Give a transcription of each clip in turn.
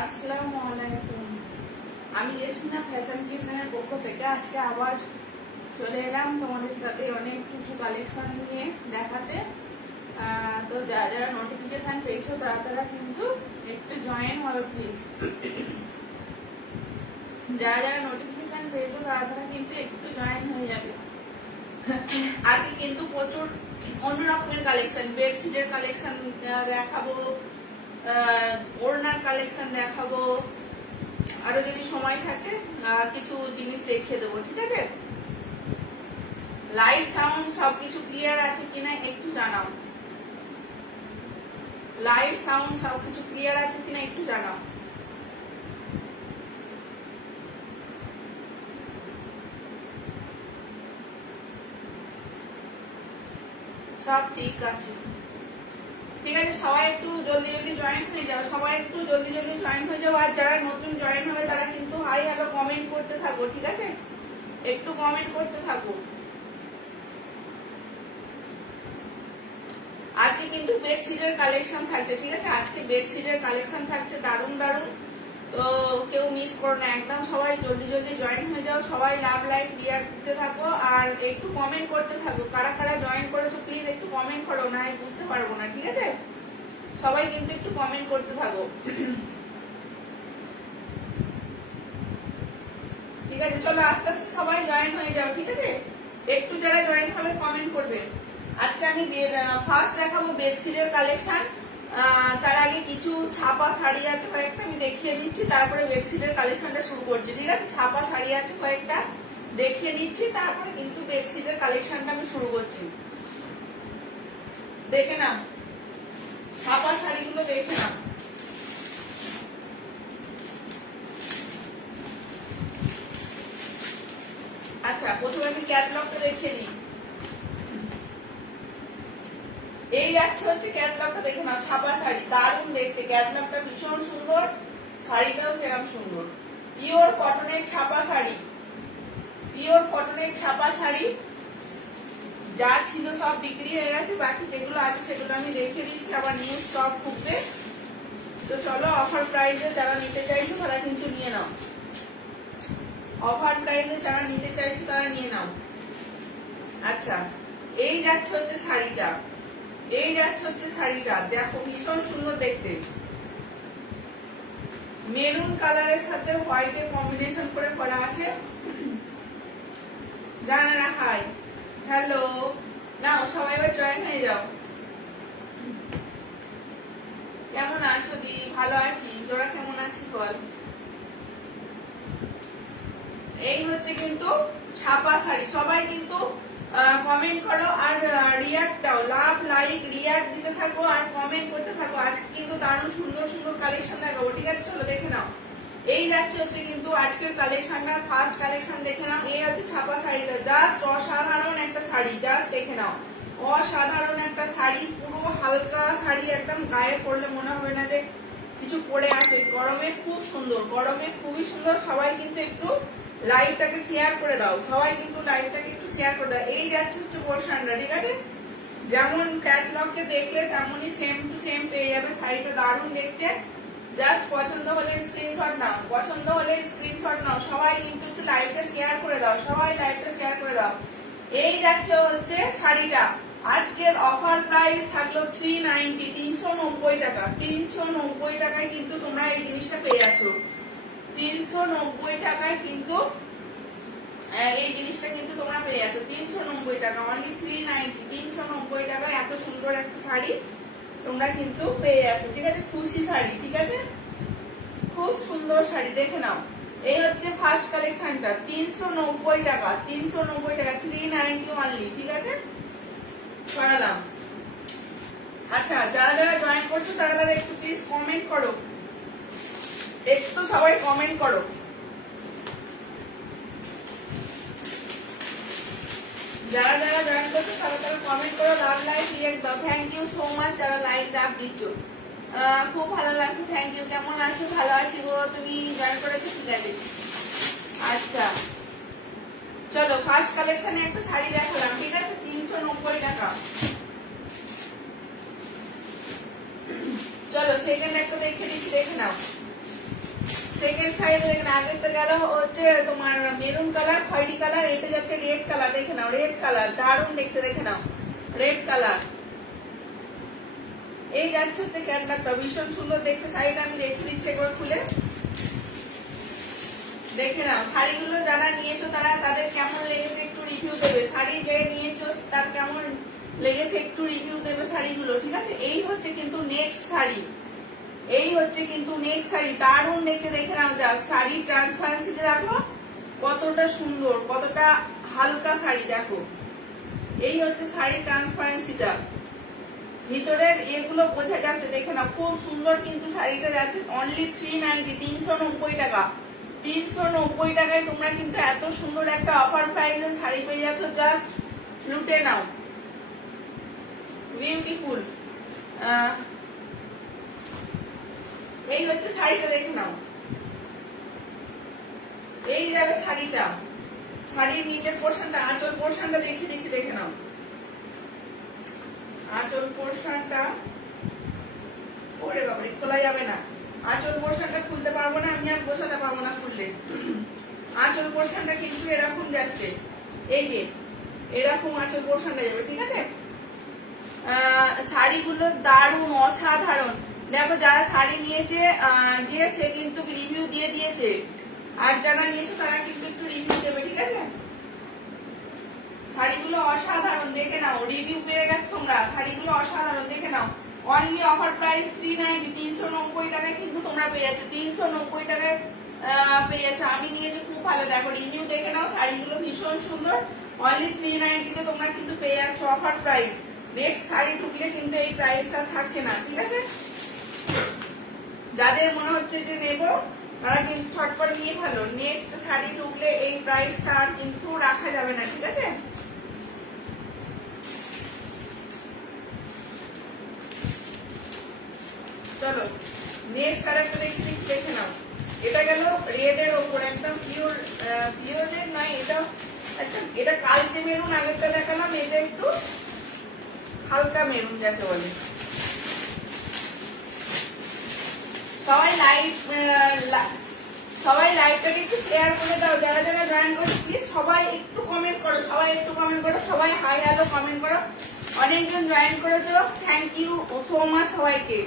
আসসালামু আলাইকুম। আমি জেসমিনা ফ্যাশন কিচেনের পক্ষ থেকে আজকে আবার চলে এলাম তোমাদের সাথে অনেক কিছু কালেকশন নিয়ে দেখাতে। তো যারা যারা নোটিফিকেশন পেয়েছো তারা কিন্তু একটু জয়েন হবে প্লিজ। যারা যারা নোটিফিকেশন পেয়েছো তারা কিন্তু একটু জয়েন হয়ে যাবে। আজকে কিন্তু প্রচুর অন্য রকমের কালেকশন, বেডশিটের কালেকশন দেখাবো, ওড়নার কালেকশন দেখাবো, আরো যদি সময় থাকে কিছু জিনিস দেখিয়ে দেবো, ঠিক আছে? লাইট সাউন্ড সবকিছু ক্লিয়ার আছে কিনা একটু জানাও। লাইট সাউন্ড সবকিছু ক্লিয়ার আছে কিনা একটু জানাও। সব ঠিক আছে, ঠিক আছে। সবাই একটু জলদি জলদি জয়েন হয়ে যাও, সবাই একটু জলদি জলদি জয়েন হয়ে যাও। আর যারা নতুন জয়েন হবে তারা কিন্তু হাই হ্যালো কমেন্ট করতে থাকো, ঠিক আছে? একটু কমেন্ট করতে থাকো। আজকে কিন্তু বেডশিটের কালেকশন থাকছে, ঠিক আছে? আজকে বেডশিটের কালেকশন থাকছে দারুণ দারুণ। তো কেউ মিস করো না, একদম সবাই জলদি জলদি জয়েন হয়ে যাও। সবাই লাভ লাইক ক্লিয়ার দিতে থাকো আর একটু কমেন্ট করতে থাকো। কারা কারা জয়েন করেছো প্লিজ একটু কমেন্ট করো, না বুঝতে পারবো না, ঠিক আছে? সবাই কিন্তু একটু কমেন্ট করতে থাকো, ঠিক আছে? চলো আস্তে আস্তে সবাই জয়েন হয়ে যাও, ঠিক আছে? একটু যারা জয়েন হবে কমেন্ট করবে। আজকে আমি ফার্স্ট দেখাবো বেডশিটের কালেকশন। তার আগে কিছু ছাপা শাড়ি আছে কয়েকটা, আমি দেখিয়ে দিচ্ছি, তারপরে বেডশিটের কালেকশনটা শুরু করছি, ঠিক আছে? ছাপা শাড়ি আছে কয়েকটা, দেখিয়ে নিচ্ছি, তারপরে কিন্তু বেডশিটের কালেকশনটা আমি শুরু করছি। দেখে নাও ছাপা শাড়িগুলো, দেখে নাও। আচ্ছা, প্রথমে আমি ক্যাটালগটা দেখিয়ে দিই। এই যাচ্ছে হচ্ছে ক্যাটালগটা, দেখে নাও। ছাপা শাড়ি দারুণ দেখতে, ক্যাটালগটা ভীষণ সুন্দর, শাড়িটাও সেরকম সুন্দর। পিওর কটনের ছাপা শাড়ি, পিওর কটনের ছাপা শাড়ি। যা ছিল সব বিক্রি হয়ে গেছে, বাকি যেগুলো আছে সেগুলো আমি দেখিয়ে দিচ্ছি, আবার নিউ স্টক ঢুকবে। তো চলো, অফার প্রাইসে যারা নিতে চাইছো তারা কিন্তু নিয়ে নাও। অফার প্রাইসে যারা নিতে চাইছো তারা নিয়ে নাও। আচ্ছা, এই যাচ্ছে হচ্ছে শাড়িটা, এই যাচ্ছে হচ্ছে শাড়িটা, দেখো ভীষণ সুন্দর দেখতে। মেরুন কালারের সাথে হোয়াইটের কম্বিনেশন করে করা আছে। জানারা হাই হ্যালো, নাও সবাই এবার জয়েন হয়ে যাও। কেমন আছো দি? ভালো আছি, তোরা কেমন আছিস বল? এই হচ্ছে কিন্তু ছাপা শাড়ি। সবাই কিন্তু কমেন্ট করো আর রিয়াক্ট দাও, লাভ লাইক রিয়াক্ট দিতে থাকো আর কমেন্ট করতে থাকো। আজকে কিন্তু দারুণ সুন্দর সুন্দর কালেকশন দেখাবো, ঠিক আছে? চলো দেখে নাও। এই যাচ্ছে হচ্ছে কিন্তু আজকের কালেকশনটা, ফার্স্ট কালেকশন দেখে নাও। এই হচ্ছে ছাপা শাড়িটা, জাস্ট অসাধারণ একটা শাড়ি, জাস্ট দেখে নাও। অসাধারণ একটা শাড়ি, পুরো হালকা শাড়ি, একদম গায়ে পরলে মনে হবে না যে কিছু পরে আছে। গরমে খুব সুন্দর, গরমে খুবই সুন্দর। সবাই কিন্তু একটু লাইভটাকে শেয়ার করে দাও, সবাই কিন্তু লাইভটাকে একটু শেয়ার করে দাও। এই যাচ্ছে হচ্ছে পোর্শনটা, ঠিক আছে? যেমন ক্যাটালগকে দেখলে তেমনই সেম টু সেম পেয়ে যাবে। শাড়িটা দারুণ দেখতে, জাস্ট পছন্দ হলে স্ক্রিনশট নাও, পছন্দ হলে স্ক্রিনশট নাও। সবাই কিন্তু একটু লাইভটা শেয়ার করে দাও, সবাই লাইভটা শেয়ার করে দাও। এই যাচ্ছে হচ্ছে শাড়িটা, আজকের অফার প্রাইস থাকলো 390, 390 টাকা। 390 টাকায় কিন্তু তোমরা এই জিনিসটা পেয়ে যাচ্ছ। 390 টাকায় কিন্তু এই জিনিসটা কিন্তু তোমরা পেয়ে যাচ্ছ। 390 টাকা, অনলি 390, 390 টাকায় এত সুন্দর একটা শাড়ি তোমরা কিন্তু পেয়ে যাচ্ছ, ঠিক আছে? খুশি শাড়ি, ঠিক আছে? খুব সুন্দর শাড়ি, দেখে নাও। এই হচ্ছে ফার্স্ট কালেকশনটা, 390 টাকা, 390 টাকা, 390 অনলি, ঠিক আছে? সরালাম। আচ্ছা, যারা যারা জয়েন করছো তারা তারা একটু প্লিজ কমেন্ট করো, একটু সবাই কমেন্ট করো। যারা যারা জয়েন করছো তারা তারা কমেন্ট করো, লাভ লাইক রিয়েক্ট দাও। থ্যাংক ইউ সো মাচ যারা লাইক ডাব দিচ্ছ, খুব ভালো লাগছে, থ্যাংক ইউ। কেমন আছো? ভালো আছি গো, তুমি জয়েন করেছো, ঠিক আছে? আচ্ছা, চলো ফার্স্ট কালেকশনে একটা শাড়ি দেখালাম, ঠিক আছে? 390 টাকা। চলো সেকেন্ড একটা দেখে দিচ্ছি, দেখে নাও। সেকেন্ড সাইডে দেখেন, আগেরটা গেল হচ্ছে তোমার মেরুন কালার, খয়েরি কালার, এটা যাচ্ছে রেড কালার। দেখে নাও রেড কালার, দারুণ দেখতে, দেখে নাও রেড কালার। এই যাচ্ছে হচ্ছে ক্যাটলগটা, ভীষণ সুন্দর দেখতে। শাড়িটা আমি দেখিয়ে দিচ্ছি একবার খুলে, দেখে নাও। শাড়িগুলো যারা নিয়েছো তারা তাদের কেমন লেগেছে একটু রিভিউ দেবে। শাড়ি যে নিয়েছো তার কেমন লেগেছে একটু রিভিউ দেবে শাড়িগুলো, ঠিক আছে। এই হচ্ছে কিন্তু নেক্সট শাড়ি, এই হচ্ছে কিন্তু নেক্সট শাড়ি, দারুণ দেখতে, দেখে নাও। যা শাড়ি ট্রান্সপারেন্সিতে দেখো কতটা সুন্দর, কতটা হালকা শাড়ি, দেখো এই হচ্ছে শাড়ি ট্রান্সপারেন্সিটা, ভিতরের এগুলো বোঝা যাচ্ছে, দেখে নাও খুব সুন্দর কিন্তু শাড়িটা যাচ্ছে। অনলি 390, 390 টাকা। 390 টাকায় তোমরা কিন্তু এত সুন্দর একটা অফার প্রাইসে শাড়ি পেয়ে যাচ্ছ, জাস্ট লুটে নাও। বিউটিফুল। এই হচ্ছে শাড়িটা, দেখে নাও। এই যাবে শাড়িটা, শাড়ির নিচের পোর্শনটা, আঁচল পোর্শনটা দেখিয়ে দিচ্ছি, দেখে নাও। আঁচল পোর্শনটা, ওরে বাবারে খোলা যাবে না, আঁচল পোর্শনটা খুলতে পারবো না আমি, আর গোছাতে পারবো না খুললে। আঁচল পোর্শনটা কিন্তু এরকম যাচ্ছে, এই যে এরকম আঁচল পোর্শনটা যাবে, ঠিক আছে। শাড়িগুলো দারুণ অসাধারণ। দেখো যারা শাড়ি নিয়েছে যে সে কিন্তু রিভিউ দিয়ে দিয়েছে, আর যারা নিয়েছো তারা কিন্তু একটু রিভিউ দেবে, ঠিক আছে। শাড়িগুলো অসাধারণ, দেখে নাও। রিভিউ পেয়ে গেছো তোমরা, শাড়িগুলো অসাধারণ, দেখে নাও। অনলি অফার প্রাইস 390, 390 টাকায় কিন্তু তোমরা পেয়ে যাচ্ছ, 390 টাকায় পেয়ে যাচ্ছ। আমি নিয়েছি খুব ভালো, দেখো রিভিউ দেখে নাও। শাড়িগুলো ভীষণ সুন্দর, অনলি 390 তে তোমরা কিন্তু পেয়ে যাচ্ছ অফার প্রাইস। নেক্সট শাড়ি ঢুকলে কিন্তু এই প্রাইসটা থাকছে না, ঠিক আছে। যাদের মনে হচ্ছে যে নেবো তারা কিন্তু ছটপট নিয়ে ভালো, নেক্সট শাড়ি ঢুকলে এই প্রাইসটা আর কিন্তু রাখা যাবে না, ঠিক আছে। চলো নেক্সট আরেকটা দেখে নাও। এটা গেল রেড এর ওপর, একদম পিওর, পিওর রেড নয় এটা, একটা এটা কালচে মেরুন আগেরটা দেখালাম, এটা একটু হালকা মেরুন যাকে বলে। সবাই লাইভটাকে একটু শেয়ার করে দাও, যারা যারা জয়েন করো প্লিজ সবাই একটু কমেন্ট করো, সবাই একটু কমেন্ট করো, সবাই হাই হ্যালো কমেন্ট করো। অনেকজন জয়েন করেছো, থ্যাংক ইউ সো মাচ সবাইকে,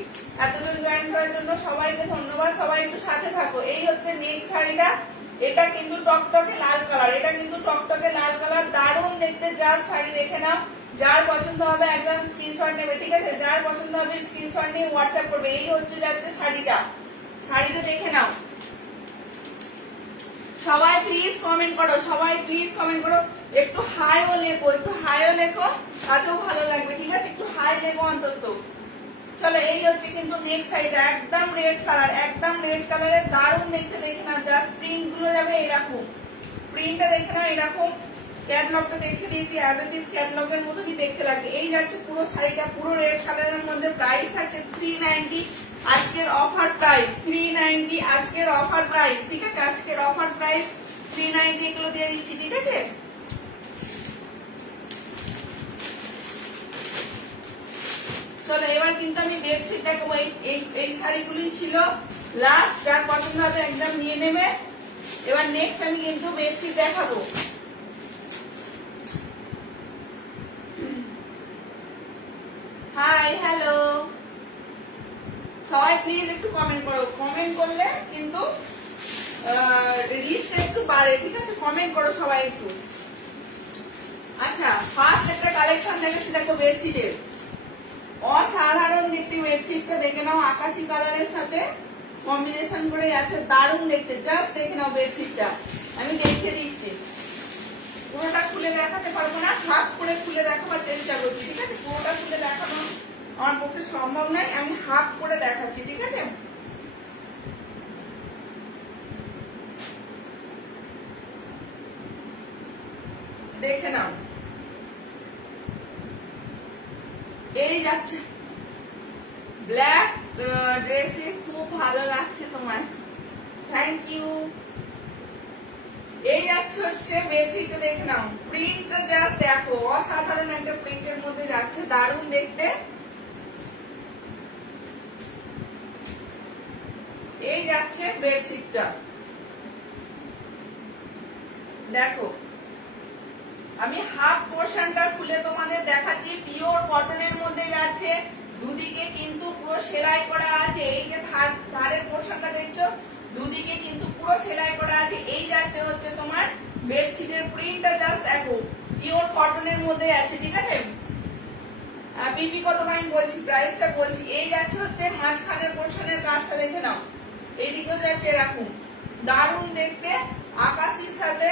এতজন জয়েন করার জন্য সবাইকে ধন্যবাদ। সবাই একটু সাথে থাকো। এই হচ্ছে নেক্সট শাড়িটা, এটা কিন্তু টকটকে লাল কালার, এটা কিন্তু টকটকে লাল কালার, দারুণ দেখতে। যার শাড়ি দেখে নাও, যার পছন্দ হবে একদম স্ক্রিনশট নেবে, ঠিক আছে। যার পছন্দ হবে স্ক্রিনশট নিয়ে হোয়াটসঅ্যাপ করবে। এই হচ্ছে যাচ্ছে শাড়িটা, শাড়িটা দেখে নাও। সবাই প্লিজ কমেন্ট করো, সবাই প্লিজ কমেন্ট করো, একটু হাইও লেখো, একটু হাইও লেখো, তাতেও ভালো লাগবে, ঠিক আছে। একটু হাই লেখো অন্তত। চলো এই হচ্ছে কিন্তু নেক্সট শাড়িটা, একদম রেড কালার, একদম রেড কালারের, দারুণ দেখতে, দেখে নাও। জাস্ট প্রিন্ট গুলো যাবে এরকম, প্রিন্টটা দেখে নাও এরকম। ক্যাটলগটা দেখে দিয়েছি, অ্যাজ ইট ইজ ক্যাটলগের মতনই দেখতে লাগবে। এই যাচ্ছে পুরো শাড়িটা, পুরো রেড কালারের মধ্যে। প্রাইস থাকছে 390, আজকের অফার প্রাইস 390, আজকের অফার প্রাইস, ঠিক আছে। আজকের অফার প্রাইস 390, এগুলো দিয়ে দিচ্ছি, ঠিক আছে। চলো এবার কিন্তু আমি বেডশিট দেখাবো। এই শাড়িগুলি ছিল লাস্ট, যার পছন্দ হবে একদম নিয়ে নেবে। এবার নেক্সট আমি কিন্তু বেডশিট দেখাবো। হাই হ্যালো, সবাই প্লিজ একটু কমেন্ট করো, কমেন্ট করলে কিন্তু রিচটা একটু বাড়ে, ঠিক আছে। কমেন্ট করো সবাই একটু। আচ্ছা ফার্স্ট একটা কালেকশন দেখাচ্ছি, দেখো বেডশিটের, অসাধারণ দেখতে বেডশিটটা, দেখে নাও। আকাশি কালারের সাথে কম্বিনেশন করে যাচ্ছে, দারুণ দেখতে। জাস্ট দেখে নাও বেডশিটটা, আমি দেখিয়ে দিচ্ছি। পুরোটা খুলে দেখাতে পারবো না, হাফ করে খুলে দেখাবার চেষ্টা করছি, ঠিক আছে। পুরোটা খুলে দেখানো আমার পক্ষে সম্ভব নয়, আমি হাফ করে দেখাচ্ছি, ঠিক আছে। দেখে নাও, এই যাচ্ছে ব্ল্যাক ড্রেসে, খুব ভালো লাগছে তোমার, থ্যাংক ইউ। এই যাচ্ছে হচ্ছে বেডশিটটা, দেখে নাও। প্রিন্টটা জাস্ট দেখো, অসাধারণ একটা প্রিন্টের মধ্যে যাচ্ছে, দারুণ দেখতে। এই যাচ্ছে বেডশিটটা, দেখো আমি হাফ পোর্শনটা খুলে তোমাদের দেখাচ্ছি। পিওর কটনের মধ্যে যাচ্ছে, দুদিকে কিন্তু পুরো সেলাই করা আছে। এই যে ধারের পোর্শনটা দেখছো, দুদিকে কিন্তু পুরো সেলাই করা আছে। এই যাচ্ছে হচ্ছে তোমার বেডশিটের প্রিন্টটা, জাস্ট দেখো পিওর কটনের মধ্যে আছে, ঠিক আছে। বিপি কত আমি বলছি, প্রাইসটা বলছি। এই যাচ্ছে হচ্ছে মাঝখানের পোর্শনের কাজটা দেখে নাও, এইদিকেও যাচ্ছে এরকম দারুণ দেখতে। আকাশির সাথে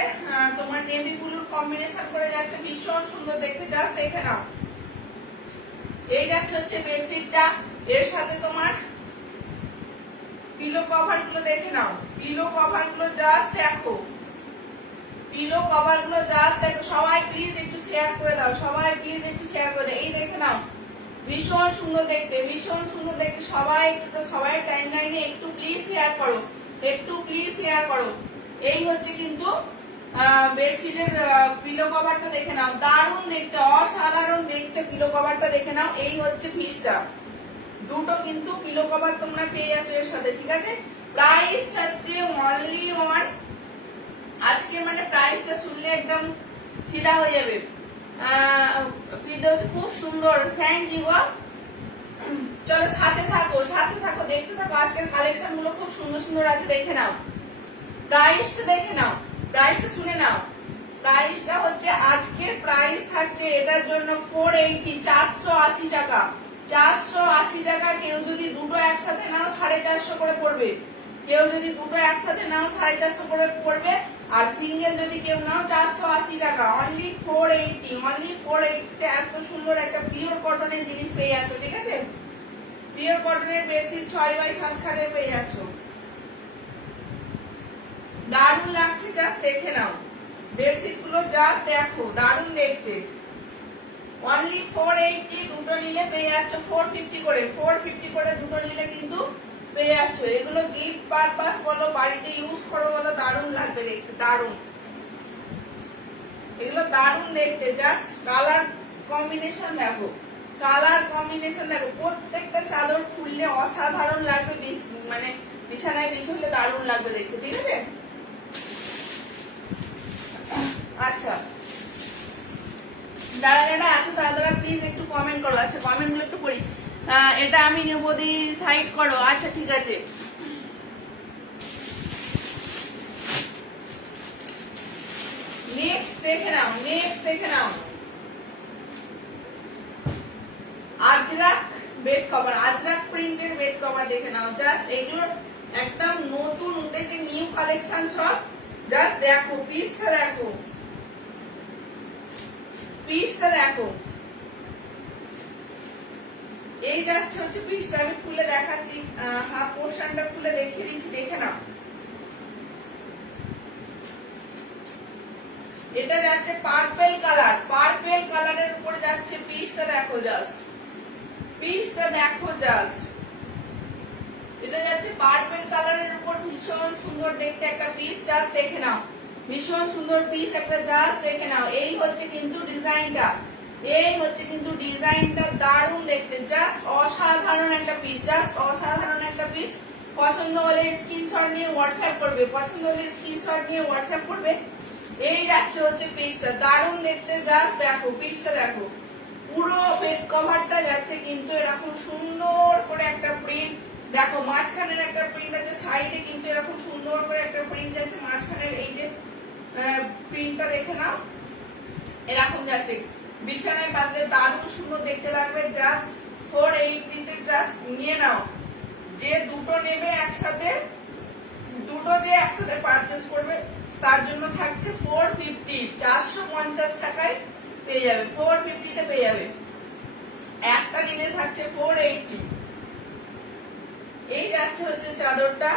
তোমার নেভি ব্লুর কম্বিনেশন করে যাচ্ছে, ভীষণ সুন্দর দেখতে, জাস্ট দেখে নাও। এই যাচ্ছে হচ্ছে বেডশিটটা, এর সাথে তোমার পিলো কভার গুলো দেখে নাও। পিলো কভার গুলো জাস্ট দেখো, পিলো কভার গুলো জাস্ট দেখো। সবাই প্লিজ একটু শেয়ার করে দাও, সবাই প্লিজ একটু শেয়ার করে দাও। এই দেখে নাও, ভীষণ সুন্দর দেখতে, ভীষণ সুন্দর দেখতে। সবাই সবাই টাইমলাইনে একটু প্লিজ শেয়ার করো, একটু প্লিজ শেয়ার করো। এই হচ্ছে কিন্তু বেডশিটের পিলো কভারটা দেখে নাও, দারুণ দেখতে, অসাধারণ দেখতে পিলো কভারটা দেখে নাও। এই হচ্ছে পিসটা, দুটো কিন্তু পিলো কভার তোমরা পেয়ে যাচ্ছ এর সাথে, ঠিক আছে। প্রাইস হচ্ছে অনলি ওয়ান, আজকে মানে প্রাইসটা শুনলে একদম ফিদা হয়ে যাবে। খুব সুন্দর, থ্যাংক ইউ। চলো সাথে থাকো, সাথে থাকো, দেখতে থাকো। আজকের কালেকশন গুলো খুব সুন্দর সুন্দর আছে, দেখে নাও। প্রাইসটা দেখে নাও, প্রাইসটা শুনে নাও। প্রাইসটা হচ্ছে আজকের প্রাইস থাকছে এটার জন্য 480, 480 টাকা, 480 টাকা। কেউ যদি দুটো একসাথে নাও 450 করে পড়বে, কেউ যদি দুটো একসাথে নাও 450 করে পড়বে, আর সিঙ্গেল যদি কেউ নাও 480 টাকা। অনলি 480, অনলি 480 তে এত সুন্দর একটা পিওর কটনের জিনিস পেয়ে যাচ্ছ, ঠিক আছে। পিওর কটনের বেডশিট 6x7 খাটের পেয়ে যাচ্ছ, দারুণ লাগছে, জাস্ট দেখে নাও। বেডশিট গুলো জাস্ট দেখো, দারুণ দেখতে। অনলি 480, দুটো নিলে পেয়ে যাচ্ছ 450 করে, 450 করে দুটো নিলে কিন্তু পেয়ে যাচ্ছ। এগুলো গিফট পারপাস বলো, বাড়িতে ইউজ করো বলো, দারুণ লাগবে দেখতে, দারুণ। এগুলো দারুণ দেখতে, জাস্ট কালার কম্বিনেশন দেখো, কালার কম্বিনেশন দেখো। প্রত্যেকটা চাদর খুললে অসাধারণ লাগবে, মানে বিছানায় বিছালে দারুণ লাগবে দেখতে, ঠিক আছে। আচ্ছা, যারা যারা আছো তারা প্লিজ একটু কমেন্ট করো। আচ্ছা, কমেন্ট গুলো একটু পড়ি। এটা আমি নেবো, দি সাইড করো। আচ্ছা ঠিক আছে, নেক্সট দেখে নাও, নেক্সট দেখে নাও। আজরাক বেড কভার, আজরাক প্রিন্টের বেড কভার দেখে নাও। জাস্ট এগুলো একদম নতুন উঠেছে, নিউ কালেকশন সব। জাস্ট দেখো, পিসটা দেখো, পিসটা দেখো। এই যাচ্ছে হচ্ছে পিসটা, আমি খুলে দেখাচ্ছি, হাফ পোর্শনটা খুলে দেখিয়ে দিচ্ছি, দেখে নাও। এটা যাচ্ছে পার্পল কালার, পার্পল কালারের উপর যাচ্ছে পিসটা দেখো, জাস্ট পিসটা দেখো, জাস্ট এটা যাচ্ছে পার্পল কালারের উপর, ভীষণ সুন্দর দেখতে একটা পিস, জাস্ট দেখে নাও। ভীষণ সুন্দর পিস একটা, জাস্ট দেখে নাও। এই হচ্ছে কিন্তু ডিজাইনটা, এই হচ্ছে কিন্তু ডিজাইনটা, দারুণ দেখতে, জাস্ট অসাধারণ একটা পিস, জাস্ট অসাধারণ একটা পিস। পছন্দ হলে স্ক্রিনশট নিয়ে হোয়াটসঅ্যাপ করবে, পছন্দ হলে স্ক্রিনশট নিয়ে হোয়াটসঅ্যাপ করবে। এই যাচ্ছে হচ্ছে পিসটা, দারুণ দেখতে, জাস্ট দেখো পিসটা দেখো। পুরো বেড কভারটা যাচ্ছে কিন্তু এরকম সুন্দর করে একটা প্রিন্ট দেখো, মাঝখানের একটা প্রিন্ট আছে, সাইডে কিন্তু এরকম সুন্দর করে একটা প্রিন্ট আছে, মাঝখানের এই যে প্রিন্টটা দেখে নাও, এরকম যাচ্ছে। বিছানায় পাতলে দারুণ সুন্দর দেখতে লাগবে, জাস্ট 480 তে জাস্ট নিয়ে নাও। যে দুটো নেবে একসাথে, দুটো যে একসাথে পারচেজ করবে তার জন্য থাকছে 450, 450 টাকায় পেয়ে যাবে, 450 তে পেয়ে যাবে। একটা নিলে থাকছে 480। এই যাচ্ছে হচ্ছে চাদরটা।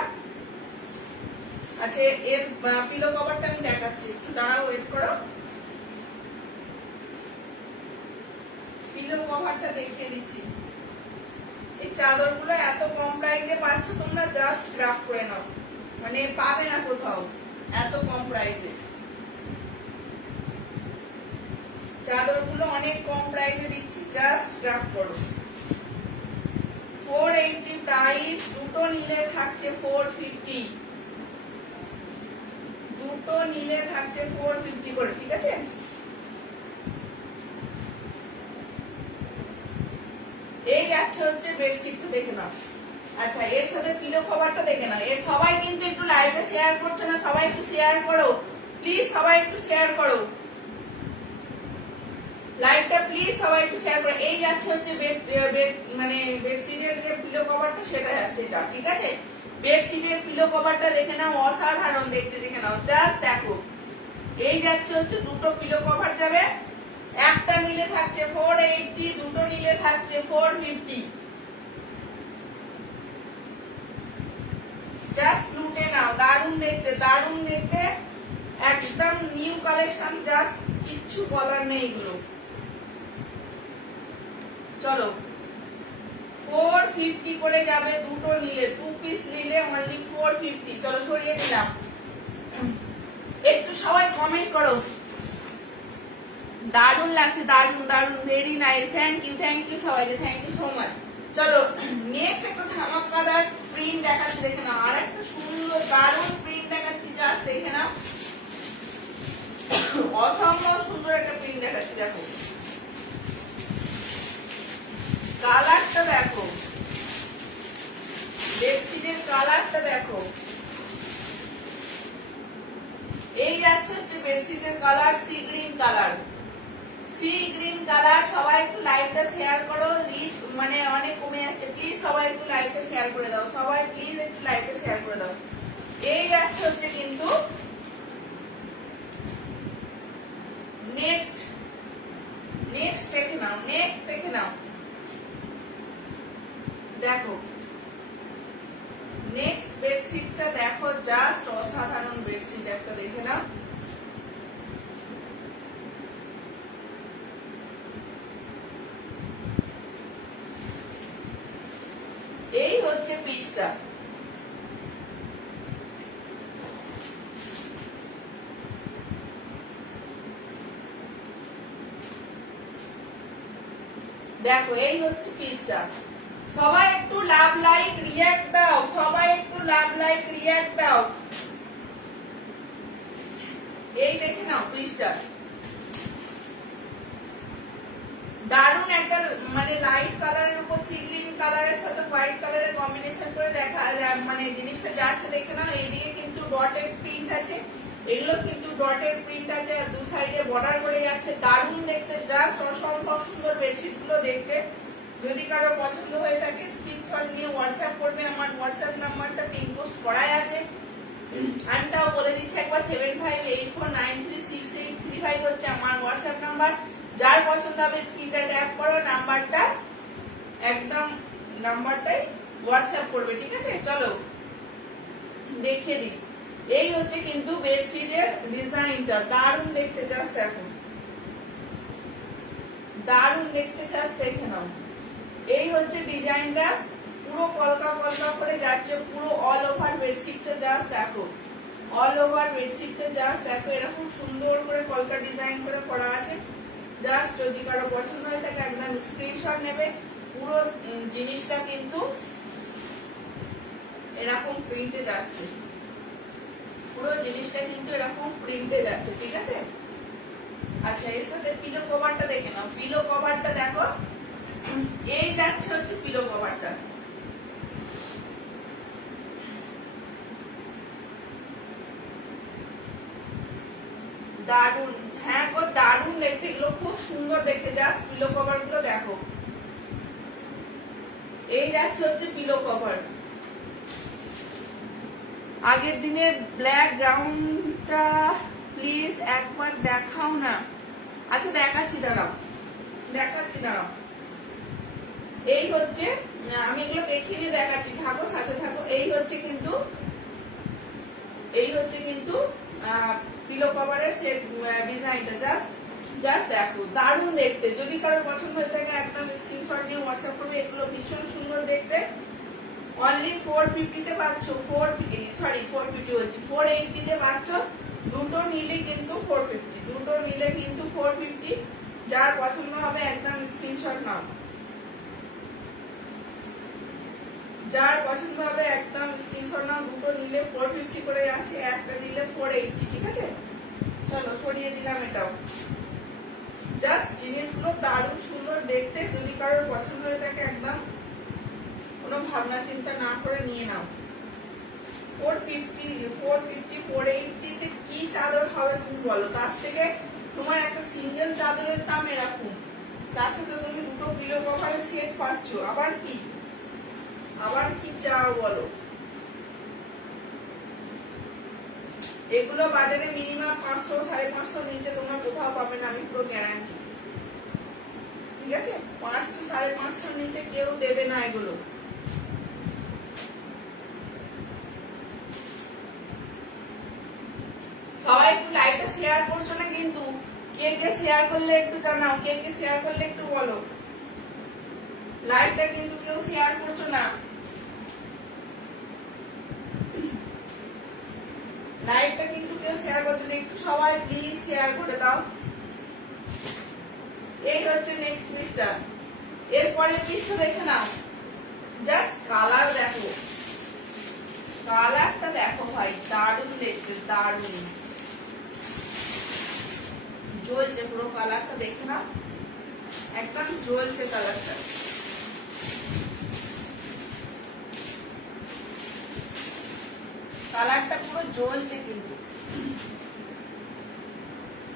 আচ্ছা, এর পিলো কভারটা আমি দেখাচ্ছি, একটু দাঁড়াও, ওয়েট করো। পিলো কভারটা দেখিয়ে দিচ্ছি। এই চাদরগুলো এত কম প্রাইসে পাচ্ছ তোমরা, জাস্ট গ্রাফ করে নাও, মানে পাবে না কোথাও এত কম প্রাইসে। চাদরগুলো অনেক কম প্রাইসে দিচ্ছি, জাস্ট গ্রাফ করো। 480 প্রাইস দুটো নিলে থাকছে 450, দুটো নিলে থাকছে 450 করে, ঠিক আছে? এই যাচ্ছে হচ্ছে বেডশিটটা দেখে নাও। আচ্ছা, এর সাথে পিলো কভারটা দেখে নাও। এর সবাই কিন্তু একটু লাইভে শেয়ার করছো না, সবাই একটু শেয়ার করো প্লিজ, সবাই একটু শেয়ার করো লাইভটা প্লিজ, সবাই একটু শেয়ার করো। এই যাচ্ছে হচ্ছে বেড মানে বেডশিটের যে পিলো কভারটা সেটা যাচ্ছে এটা, ঠিক আছে? বেডশিটের পিলো কভারটা দেখে নাও, অসাধারণ দেখতে, দেখে নাও, জাস্ট দেখো। এই যাচ্ছে হচ্ছে দুটো পিলো কভার যাবে, একটা নিলে থাকছে 480, দুটো নিলে থাকছে 450। জাস্ট লুটে নাও, দারুণ দেখতে, দারুণ দেখতে, একদম নিউ কালেকশন, জাস্ট কিচ্ছু বলার নেই এগুলো। চলো 450 করে যাবে দুটো নিলে, 2 পিস নিলে অনলি 450। চলো সরিয়ে দিলাম, একটু সবাই কমেন্ট করো। দারুণ লাগছে, দারুণ দারুণ, ভেরি নাইস, থ্যাংক ইউ সবাইকে, থ্যাংক ইউ সো মাচ। চলো নেক্সট একটা ধামাকাদার প্রিন্ট দেখাচ্ছি, দেখে নাও। আর একটা সুন্দর দারুণ প্রিন্ট দেখাচ্ছি, জাস্ট দেখে নাও, অসম্ভব সুন্দর একটা প্রিন্ট দেখাচ্ছি। দেখো কালারটা, দেখো বেডশিটের কালারটা দেখো। এই যাচ্ছে হচ্ছে বেডশিটের colour, sea green colour, sea green colour. সবাই একটু লাইভটা শেয়ার করো, রিচ মানে অনেক কমে যাচ্ছে, প্লিজ সবাই একটু লাইভটা শেয়ার করে দাও, সবাই প্লিজ একটু লাইভটা শেয়ার করে দাও। এই যাচ্ছে হচ্ছে কিন্তু নেক্সট, নেক্সট দেখে নাও, নেক্সট দেখে নাও, দেখো নেক্সট বেডশিটটা দেখো, জাস্ট অসাধারণ বেডশিট একটা, দেখে নাও। এই হচ্ছে পিসটা, দেখো এই হচ্ছে পিসটা। সবাই একটু লাভ লাইক রিঅ্যাক্ট দাও, সবাই একটু লাভ লাইক রিঅ্যাক্ট দাও। এই দেখে নাও পিসটা, দারুণ একটা মানে লাইট কালারের উপর সি গ্রিন কালারের সাথে হোয়াইট কালারের কম্বিনেশন করে দেখা মানে জিনিসটা যাচ্ছে, দেখে নাও। এইদিকে কিন্তু ডটেড প্রিন্ট আছে, এগুলো কিন্তু ডটেড প্রিন্ট আছে, আর দু সাইডে বর্ডার করে যাচ্ছে, দারুণ দেখতে, জাস্ট অসম্ভব সুন্দর বেডশিট গুলো দেখতে। যদি কারো পছন্দ হয়ে থাকে স্ক্রিনশট নিয়ে হোয়াটসঅ্যাপ করবে, আমার হোয়াটসঅ্যাপ নাম্বারটা পিন পোস্ট করাই আছে। আমি তাও বলে দিচ্ছি একবার, 7584936835 হচ্ছে আমার হোয়াটসঅ্যাপ নাম্বার। যার পছন্দ হবে স্ক্রিনটা ট্যাপ করো, নাম্বারটা একদম নাম্বারটাই হোয়াটসঅ্যাপ করবে, ঠিক আছে? চলো দেখিয়ে দিই। এই হচ্ছে কিন্তু বেডশিটের ডিজাইনটা, দারুণ দেখতে, জাস্ট দেখো, দারুণ দেখতে, জাস্ট দেখে নাও। এই হচ্ছে ডিজাইনটা, পুরো কলকা কলকা করে যাচ্ছে, পুরো অল ওভার বেডশিটটা, জাস্ট দেখো, অল ওভার বেডশিটটা জাস্ট দেখো, এরকম সুন্দর করে কলকা ডিজাইন করে করা আছে। জাস্ট যদি কারো পছন্দ হয়ে থাকে একদম স্ক্রিনশট নেবে। পুরো জিনিসটা কিন্তু এরকম প্রিন্টে যাচ্ছে, পুরো জিনিসটা কিন্তু এরকম প্রিন্টে যাচ্ছে, ঠিক আছে? আচ্ছা, এর সাথে পিলো কভারটা দেখে নাও, পিলো কভারটা দেখো। এই যাচ্ছে হচ্ছে পিলো কভারটা, দারুণ, হ্যাঁ গো দারুণ দেখতে, এগুলো খুব সুন্দর দেখতে, জাস্ট পিলো কভার গুলো দেখো। এই যাচ্ছে হচ্ছে পিলো কভার। আগের দিনের ব্ল্যাক গ্রাউন্ডটা প্লিজ একবার দেখাও না। আচ্ছা দেখাচ্ছি, দাঁড়াও দেখাচ্ছি, দাঁড়াও। এই হচ্ছে, আমি এগুলো দেখিয়ে নিয়ে দেখাচ্ছি, থাকো সাথে থাকো। এই হচ্ছে কিন্তু, এই হচ্ছে কিন্তু পিলো কভারের সেট ডিজাইনটা, জাস্ট জাস্ট দেখো, দারুণ দেখতে। যদি কারোর পছন্দ হয়ে থাকে একদম স্ক্রিনশট নিয়ে হোয়াটসঅ্যাপ করবে, এগুলো ভীষণ সুন্দর দেখতে। অনলি 450 তে পাচ্ছ, 450 হচ্ছে 480 তে পাচ্ছ। দুটো নিলে কিন্তু 450, দুটো নিলে কিন্তু 450। যার পছন্দ হবে একদম স্ক্রিনশট নাও। যার পছন্দ হবে একদম স্ক্রিনশট নাও। দুটো নিলে 450 করে আছে, একটা নিলে 480, ঠিক আছে? চলো সরিয়ে দিলাম এটাও। জাস্ট জিনিসগুলো দারুণ সুন্দর দেখতে, যদি কারোর পছন্দ হয়ে থাকে একদম কোনো ভাবনা চিন্তা না করে নিয়ে নাও। 450, 480 তে কি চাদর হবে তুমি বলো? তার থেকে তোমার একটা সিঙ্গেল চাদরের দাম এরকম, তার সাথে তুমি দুটো পিলো কভারের সেট পাচ্ছ, আবার কি চাও বলো? এগুলো বাজারে মিনিমাম 500, 550 নিচে তোমরা কোথাও পাবে না, আমি পুরো গ্যারান্টি, ঠিক আছে? 500, 550 নিচে কেউ দেবে না এগুলো। সবাই একটু লাইভটা শেয়ার করছো না কিন্তু, কে কে শেয়ার করলে একটু জানাও, কে কে শেয়ার করলে একটু বলো। লাইভটা কিন্তু কেউ শেয়ার করছো না, লাইভটা কিন্তু কেউ শেয়ার করছো না, একটু সবাই প্লিজ শেয়ার করে দাও। এই হচ্ছে নেক্সট পিসটা। এরপরে পিসটা দেখে নাও, জাস্ট কালার দেখো, কালারটা দেখো ভাই, দারুণ দেখতে, দারুণ জ্বলছে পুরো কালারটা, দেখে নাও একদম জ্বলছে কালারটা। কালারটা পুরো জ্বলছে কিন্তু,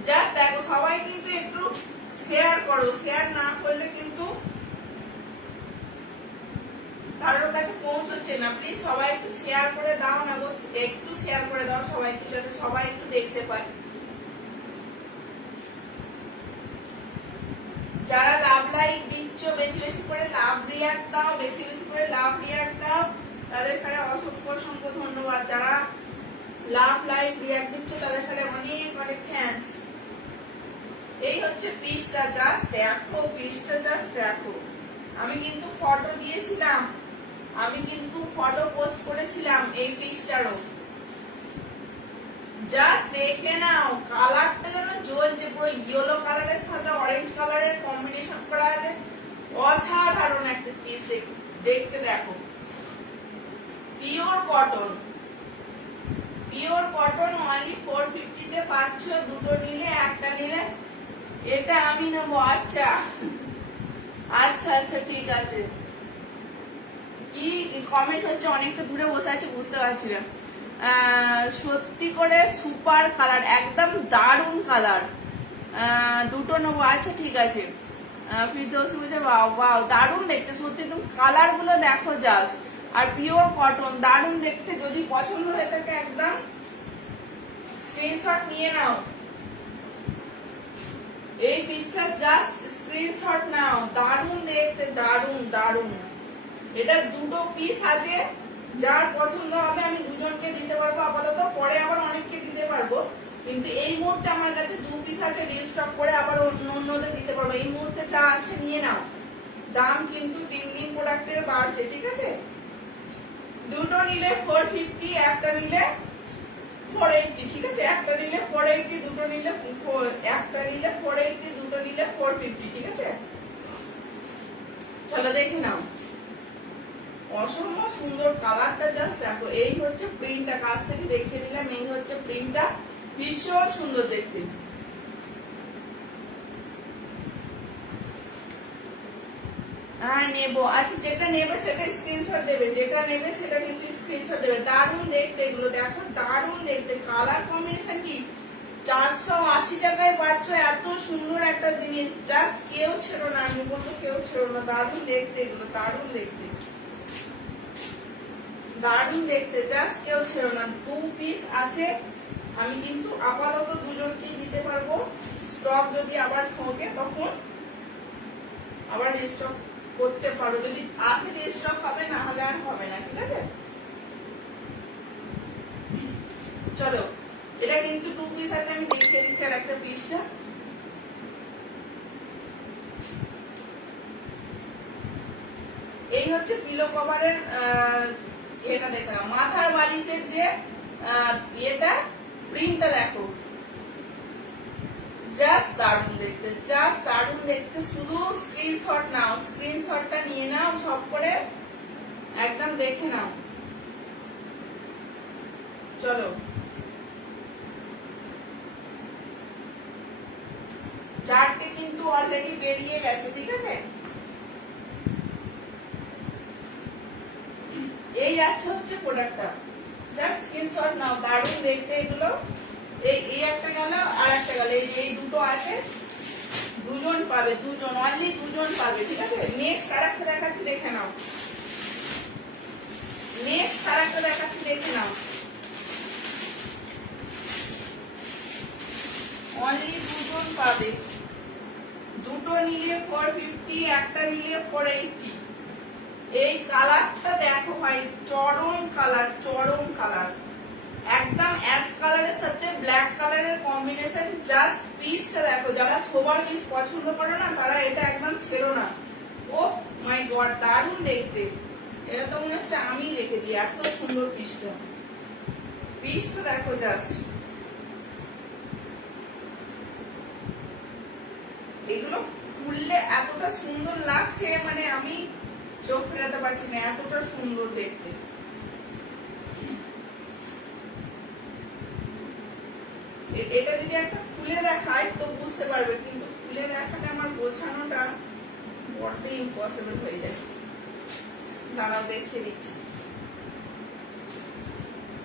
জাস্ট দেখো। সবাই কিন্তু একটু শেয়ার করো, শেয়ার না করলে কিন্তু কারোর কাছে পৌঁছচ্ছে না। প্লিজ সবাই একটু শেয়ার করে দাও না গো, একটু শেয়ার করে দাও সবাইকে, যাতে সবাই একটু দেখতে পায়। যারা লাভ লাইক দিচ্ছ, বেশি বেশি করে লাভ রিয়াক্ট দাও, বেশি বেশি করে লাভ রিয়াক্ট দাও, তাদের কাছে অসংখ্য ধন্যবাদ। যারা লাভ লাইক রিয়াক্ট দিচ্ছ তাদের কাছে অনেক অনেক থ্যাঙ্কস। এই হচ্ছে পিসটা, জাস্ট দেখো, পিসটা জাস্ট দেখো। আমি কিন্তু ফটো দিয়েছিলাম, আমি কিন্তু ফটো পোস্ট করেছিলাম এই পিসটারও, জাস্ট দেখে নাও। কালারটা যেন জ্বলছে, পুরো ইয়েলো কালারের সাথে অরেঞ্জ কালারের কম্বিনেশন করা আছে, অসাধারণ একটা পিস দেখতে। দেখো pure cotton, pure cotton, only 450 তে পাচ্ছ। দুটো নিলে, একটা নিলে এটা আমি নেবো। আচ্ছা আচ্ছা আচ্ছা, ঠিক আছে। কি কমেন্ট হচ্ছে? অনেকটা দূরে বসে আছে, বুঝতে পারছি না। সত্যি করে সুপার কালার, একদম দারুণ কালার। দুটো নেবো, আচ্ছা ঠিক আছে। ফিরদৌসি বলছে ওয়াও ওয়াও, দারুণ দেখতে সত্যি, তুমি কালার গুলো দেখো জাস্ট। আর পিওর কটন, দারুণ দেখতে। যদি পছন্দ হয়ে থাকে একদম স্ক্রিনশট নিয়ে নাও, এই পিসটা জাস্ট স্ক্রিনশট নাও। দারুণ দেখতে, দারুণ দারুণ। এটা দুটো পিস আছে, যার পছন্দ হবে আমি দুজনকে দিতে পারবো আপাতত, পরে আবার অনেককে দিতে পারবো, কিন্তু এই মুহূর্তে আমার কাছে 2 পিস আছে, রিস্টক করে আবার অন্যদের দিতে পারবো। এই মুহূর্তে যা আছে নিয়ে নাও। দাম কিন্তু দিন দিন প্রোডাক্টের বাড়ছে, ঠিক আছে? দুটো নিলে 450, একটা নিলে 480, ঠিক আছে? একটা নিলে 480, দুটো নিলে একটা নিলে 480, দুটো নিলে 450, ঠিক আছে? চলো দেখে নাও, অসম্ভব সুন্দর কালারটা, জাস্ট দেখো। এই হচ্ছে প্রিন্টটা, কাছ থেকে দেখিয়ে দিলাম, এই হচ্ছে প্রিন্টটা, ভীষণ সুন্দর দেখতে। হ্যাঁ নেবো, আচ্ছা যেটা নেবে সেটা স্ক্রিনশট দেবে, যেটা নেবে সেটা কিন্তু স্ক্রিনশট দেবে। দারুণ দেখতে এগুলো, দেখো দারুণ দেখতে। কালার কম্বিনেশন কি 480 টাকায় পাচ্ছ এত সুন্দর একটা জিনিস, জাস্ট কেউ ছেড়ো না, আমি বলবো কেউ ছেড়ো না। দারুণ দেখতে এগুলো, দারুণ দেখতে, দারুণ দেখতে, জাস্ট কেউ ছেড়ো না। 2 পিস আছে, আমি কিন্তু আপাতত দুজনকেই দিতে পারবো। স্টক যদি আবার ঠকে তখন আবার রিস্টক করতে পারো, যদি আসে রিস্টক হবে, না হলে আর হবে না, ঠিক আছে? চলো, এটা কিন্তু 2 পিস আছে, আমি দেখিয়ে দিচ্ছি আর একটা পিসটা। এই হচ্ছে পিলো কভারের এটা দেখো, মাথার বালিশের যে এটা প্রিন্টটা দেখো, জাস্ট দারুণ দেখতে, জাস্ট দারুণ দেখতে। শুধু স্ক্রিনশট নাও, স্ক্রিনশটটা নিয়ে নাও ঝপ করে। একদম দেখে নাও। চলো চারটে কিন্তু অলরেডি বেরিয়ে গেছে, ঠিক আছে। এই যাচ্ছে হচ্ছে প্রোডাক্টটা, জাস্ট স্ক্রিনশট নাও। দারুণ দেখতে এগুলো। এই একটা গেল আর একটা গেল, এই দুটো আছে, দুজন পাবে, দুজন, অনলি দুজন পাবে, ঠিক আছে। নেক্সট আরেকটা দেখাচ্ছি, দেখে নাও। নেক্সট আরেকটা দেখাচ্ছি, দেখে নাও। অনলি দুজন পাবে, দুটো নিলে 450, একটা নিলে 480। এই কালারটা দেখো ভাই, চরম কালার, চরম কালার, একদম অ্যাশ কালারের সাথে ব্ল্যাক কালারের কম্বিনেশন। জাস্ট পিসটা দেখো, যারা সোবার পিস পছন্দ করে না তারা এটা একদম ছেড়ো না। ও মাই গড, দারুণ দেখতে। এটা তো মনে হচ্ছে আমি রেখে দিই, এত সুন্দর পিসটা। পিসটা দেখো জাস্ট, এগুলো খুললে এতটা সুন্দর লাগছে, মানে আমি চোখ ফেরাতে পারছি না, এতটা সুন্দর দেখতে। এটা যদি একটা খুলে দেখায় তো বুঝতে পারবে, কিন্তু খুলে দেখাতে আমার বোঝানোটা বড্ড ইম্পসিবল হয়ে যায়। দাঁড়াও দেখিয়ে দিচ্ছি।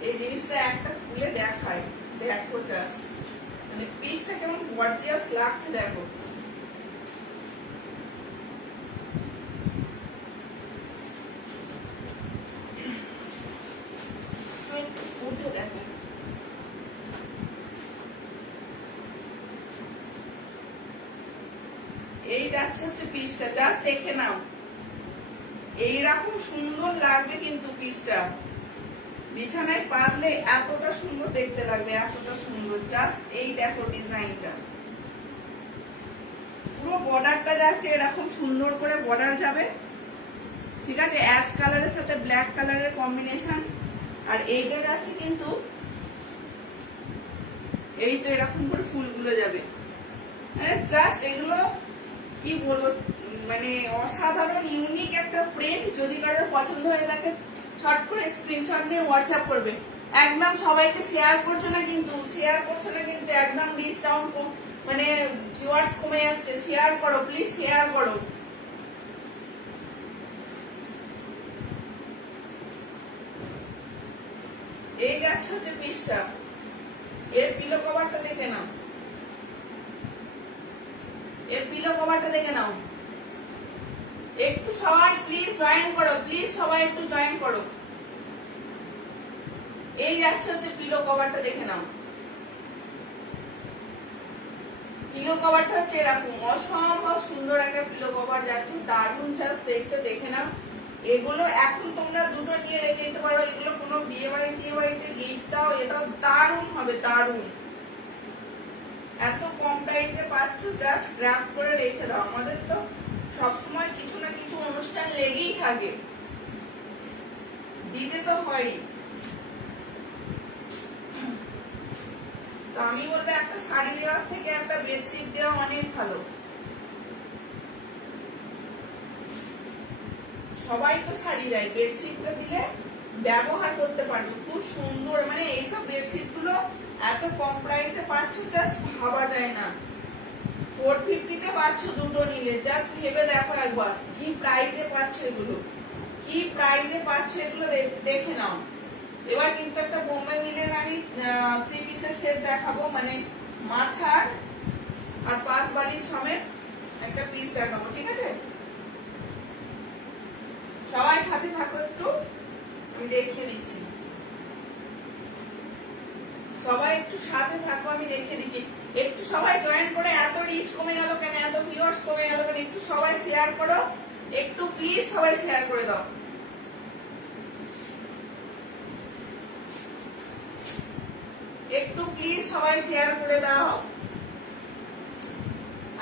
এই জিনিসটা একটা খুলে দেখায়, দেখো জাস্ট, মানে পিসটা কেমন গর্জিয়াস লাগছে দেখো। উঠে দেখো, এই যাচ্ছে হচ্ছে পিসটা, জাস্ট দেখে নাও। এইরকম সুন্দর লাগবে কিন্তু পিসটা বিছানায় পাতলে, এতটা সুন্দর দেখতে লাগবে, এতটা সুন্দর। জাস্ট এই দেখো ডিজাইনটা, পুরো বর্ডারটা যাচ্ছে এরকম সুন্দর করে বর্ডার যাবে, ঠিক আছে। অ্যাশ কালারের সাথে ব্ল্যাক কালারের কম্বিনেশন। আর এইটা যাচ্ছে কিন্তু এই তো এরকম করে ফুলগুলো যাবে, জাস্ট এগুলো কি বলবো, মানে অসাধারণ ইউনিক একটা প্রিন্ট। যদি কারোর পছন্দ হয়ে থাকে ছট করে স্ক্রিনশট নিয়ে হোয়াটসঅ্যাপ করবে। একদম সবাইকে শেয়ার করছো না কিন্তু, শেয়ার করছো না কিন্তু, একদম ডিসকাউন্ট, মানে ভিউয়ার্স কমে যাচ্ছে। শেয়ার করো প্লিজ, শেয়ার করো। এই যাচ্ছে হচ্ছে পিসটা, এর পিলো কভারটা দেখে নাও, এর পিলো কভারটা দেখে নাও। একটু সবাই প্লিজ জয়েন করো, প্লিজ সবাই একটু জয়েন করো। এই যাচ্ছে হচ্ছে পিলো কভারটা দেখে নাও। পিলো কভারটা হচ্ছে এরকম অসম্ভব সুন্দর একটা পিলো কভার যাচ্ছে, দারুণ জাস্ট দেখতে, দেখে নাও। এগুলো এখন তোমরা দুটো নিয়ে রেখে দিতে পারো, এগুলো কোনো বিয়ে বাড়ি টিয়ে বাড়িতে গিফট দাও, এটাও দারুণ হবে, দারুণ। এত কম প্রাইসে পাচ্ছ, জাস্ট গ্র্যাব করে রেখে দাও। আমাদের তো সবসময় কিছু না কিছু অনুষ্ঠান লেগেই থাকে, দিতে তো হয়। তো আমি বলবো একটা শাড়ি দেওয়ার থেকে একটা বেডশিট দেওয়া অনেক ভালো। সবাই তো শাড়ি দেয়, বেডশিটটা দিলে ব্যবহার করতে পারবে, খুব সুন্দর। মানে এইসব বেডশিট গুলো এত কম প্রাইসে পাচ্ছ, জাস্ট ভাবা যায় না। 450 তে পাচ্ছ দুটো নিলে, জাস্ট ভেবে দেখো একবার কি প্রাইসে পাচ্ছ এগুলো, কি প্রাইসে পাচ্ছ এগুলো, দেখে নাও। এবার কিন্তু একটা বোম্বে মিলের আমি 3 পিসের সেট দেখাবো, মানে মাথার আর পাশ বালিশ সমেত একটা পিস দেখাবো, ঠিক আছে। সবাই সাথে থাকো একটু, আমি দেখিয়ে দিচ্ছি। সবাই একটু সাথে থাকো, আমি দেখিয়ে দিচ্ছি। একটু সবাই জয়েন করে, এত রিচ কমে গেল কেন, এত ভিউয়ার্স কমে গেল কেন, একটু সবাই শেয়ার করো, একটু প্লিজ সবাই শেয়ার করে দাও। একটু প্লিজ সবাই শেয়ার করে দাও।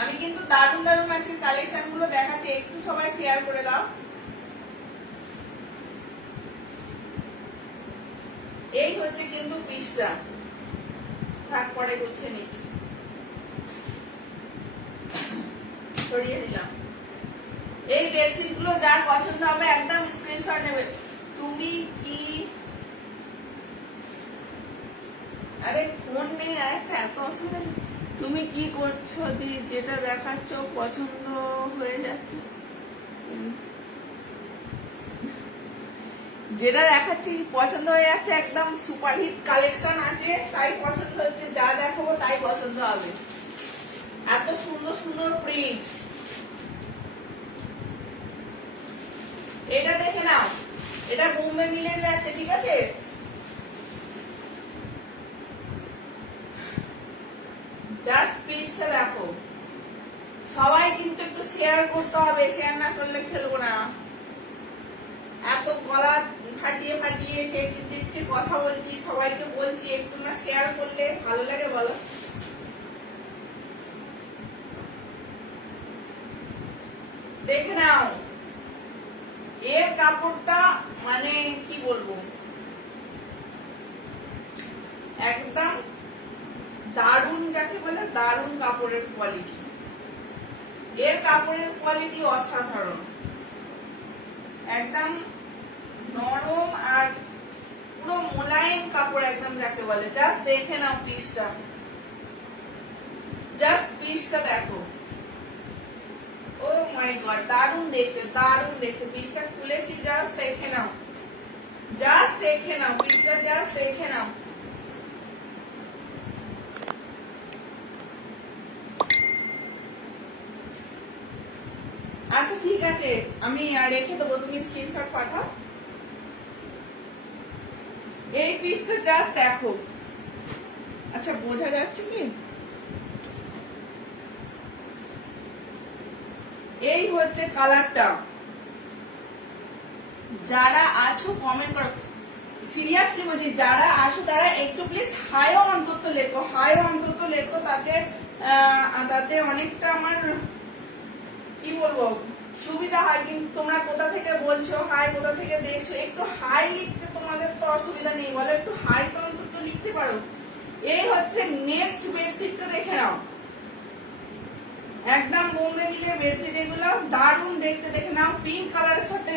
আমি কিন্তু দারুণ দারুণ আজকে কালেকশন গুলো দেখাচ্ছি, একটু সবাই শেয়ার করে দাও। এই হচ্ছে কিন্তু পিসটা, থাক পরে গুছিয়ে নিচ্ছি, সরিয়ে দিলাম। এই বেডশিট গুলো যার পছন্দ হবে একদম স্ক্রিনশট নেবে। তুমি কি, আরে ফোন নেই আরেকটা, এত অসুবিধা। তুমি কি করছো দি, যেটা দেখাচ্ছ পছন্দ হয়ে যাচ্ছে, যেটা দেখাচ্ছি পছন্দ হয়ে যাচ্ছে, একদম সুপারহিট কালেকশন আছে তাই পছন্দ হচ্ছে, যা দেখাবো তাই পছন্দ হবে। এত সুন্দর সুন্দর প্রিন্ট, এটা দেখে নাও, এটা বোম্বে মিলের যাচ্ছে, ঠিক আছে। জাস্ট পিসটা দেখো, সবাই কিন্তু একটু শেয়ার করতে হবে, শেয়ার না করলে খেলবো না। এত গলা ফাটিয়ে ফাটিয়ে চেঁচে চেঁচে কথা বলছি, সবাইকে বলছি, একটু না শেয়ার করলে ভালো লাগে বলো। দেখে নাও, এর কাপড়টা মানে কি বলবো, একদম দারুণ, যাকে বলে দারুণ কাপড়ের কোয়ালিটি। এর কাপড়ের কোয়ালিটি অসাধারণ, একদম নরম আর পুরো মোলায়েম কাপড়, একদম যাকে বলে। জাস্ট দেখে নাও পিসটা, জাস্ট পিসটা দেখো, ও মাই গড, দারুণ দেখতে, দারুণ দেখতে। পিসটা খুলেছি, জাস্ট দেখে নাও, জাস্ট দেখে নাও পিসটা, জাস্ট দেখে নাও। আচ্ছা ঠিক আছে, আমি রেখে দেবো, তুমি স্ক্রিনশট পাঠাও। এই পিসটা জাস্ট দেখো, আচ্ছা বোঝা যাচ্ছে কি, এই হচ্ছে কালারটা। যারা আছো কমেন্ট করো, সিরিয়াসলি বলছি, যারা আসো তারা একটু প্লিজ হাইও অন্তত লেখো, হাইও অন্তত লেখো, তাতে অনেকটা আমার কি বলবো সুবিধা হয়। কিন্তু তোমরা কোথা থেকে বলছো হাই, কোথা থেকে দেখছো, একটু হাই লিখতে তোমাদের তো অসুবিধা নেই বলো, একটু হাই তো অন্তত লিখতে পারো। এই হচ্ছে নেক্সট বেডশিটটা, দেখে নাও, একদম বোম্বে মিলের বেডশিট, এগুলো দারুণ দেখতে। দেখে নাও, পিঙ্ক কালারের সাথে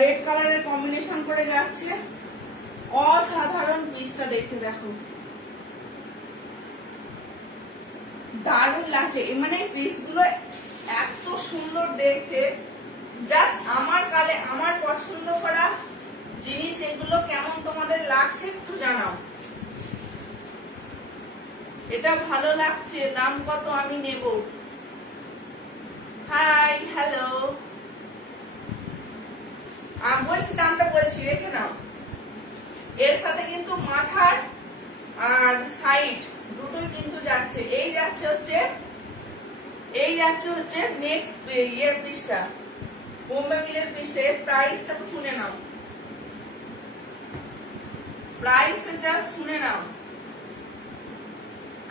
রেড কালারের কম্বিনেশন করে যাচ্ছে, অসাধারণ পিসটা দেখতে দেখো, দারুণ লাগছে। মানে পিসগুলো এত সুন্দর দেখতে, জাস্ট আমার পছন্দ করা জিনিস এগুলো। কেমন তোমাদের লাগছে একটু জানাও। এটা ভালো লাগছে, দাম কত আমি নেব। হাই, হ্যালো, বলছি দামটা বলছি, দেখে নাও। এর সাথে কিন্তু মাথার আর সাইড দুটোই কিন্তু যাচ্ছে। এই যাচ্ছে হচ্ছে নেক্সট ইয়ের পিসটা, বোম্বে মিলের পিসটা। এর প্রাইসটা শুনে নাও, প্রাইসটা জাস্ট শুনে নাও।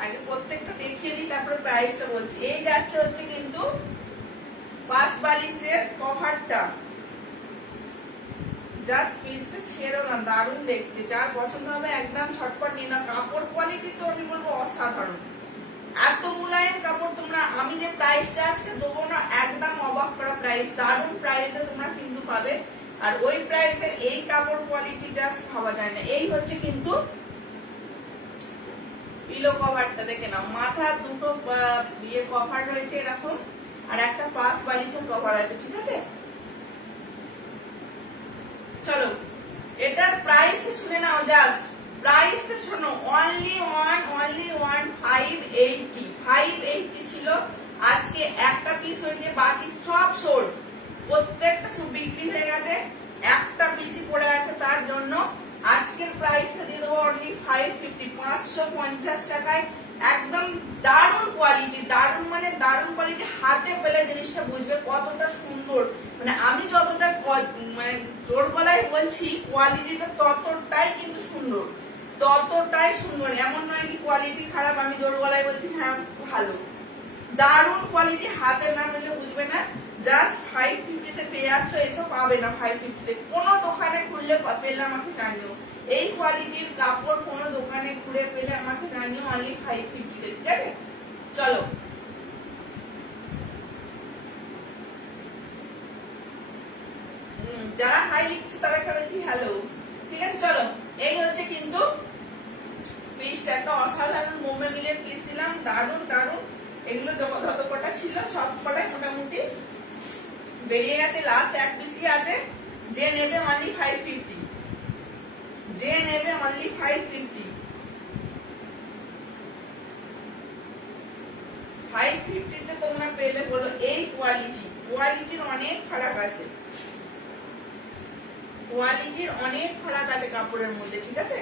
আগে প্রত্যেকটা দেখিয়ে দিই, তারপরে প্রাইসটা বলছি। এই যাচ্ছে হচ্ছে কিন্তু পাঁচ বালিশের কভারটা, জাস্ট পিসটা ছেড়ো না, দারুণ দেখতে। যার পছন্দ হবে একদম ছটপট নিয়ে নাও। কাপড় কোয়ালিটি তো আমি বলবো অসাধারণ, এত মুলায়েম কাপড়। তোমরা, আমি যে প্রাইসটা আজকে দেবো না, একদম অবাক করা প্রাইস, দারুণ প্রাইসে তোমরা কিন্তু পাবে। আর ওই প্রাইসের এই কাপড় কোয়ালিটি জাস্ট ভাবা যায় না। এই হচ্ছে কিন্তু পিলো কভারটা, দেখে নাও, মাথা দুটো ইয়ে কভার রয়েছে এরকম, আর একটা পাঁচ বালিশের কভার আছে, ঠিক আছে। চলো এটার প্রাইস শুনে নাও, জাস্ট প্রাইসটা শোনো, অনলি ওয়ান 580 ছিল। আজকে একটা পিস হয়েছে, বাকি সব সোল্ড, প্রত্যেকটা সব বিক্রি হয়ে গেছে, একটা পিসই পড়ে আছে। তার জন্য আজকের প্রাইসটা দিয়ে দেবো অনলি 550, 550 টাকায়। একদম দারুণ কোয়ালিটি, দারুণ মানে দারুণ কোয়ালিটি। হাতে পেলে জিনিসটা বুঝবে কতটা সুন্দর। মানে আমি যতটা মানে জোর গলায় বলছি, কোয়ালিটিটা ততটাই কিন্তু সুন্দর, ততটাই সুন্দর। এমন নয় কি কোয়ালিটি খারাপ, আমি জোর গলায় বলছি হ্যাঁ ভালো, দারুণ কোয়ালিটি। হাতে না পেলে বুঝবে না। জাস্ট 550 পেয়ে যাচ্ছ, এসব পাবে না 550 কোনো দোকানে খুললে পেলে আমাকে জানিও। এই কোয়ালিটির কাপড় কোনো দোকানে ঘুরে পেলে আমাকে জানিও, অনলি 550, ঠিক আছে। চলো যারা হাই লিখছো তাদেরকে বলছি হ্যালো। ঠিক আছে, চলো এই হচ্ছে কিন্তু পিসটা, একটা অসাধারণ বোম্বে মিলের পিস দিলাম, দারুণ দারুণ। এগুলো যত কটা ছিল সব কটাই মোটামুটি বেরিয়ে গেছে, লাস্ট এক পিসই আছে। যে নেবে অনলি 550, যে নেবে অনলি 550, 550 তে তোমরা পেলে বলো। এই কোয়ালিটির অনেক ফারাক আছে, কোয়ালিটির অনেক ফারাক আছে কাপড়ের মধ্যে। ঠিক আছে,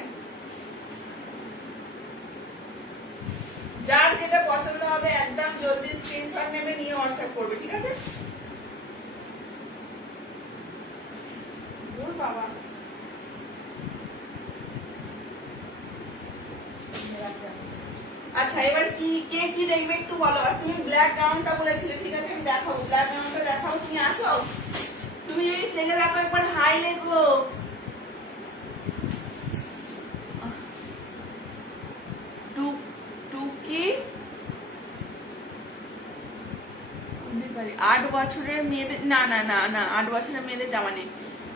যার যেটা পছন্দ হবে একদম জলদি স্ক্রিনশট নেবে, নিয়ে হোয়াটসঅ্যাপ করবে। ঠিক আছে, বাবা আচ্ছা, এবার কি কে কি দেখবে একটু বলো। আর তুমি ব্ল্যাক গাউনটা বলেছিলে, ঠিক আছে আমি দেখাবো, ব্ল্যাক গাউনটা দেখাও। তুমি আছো? তুমি যদি থেকে রাখো একবার হাই লেখো। টুকি 8 বছরের মেয়েদের, না না না না 8 বছরের মেয়েদের জামা নেই।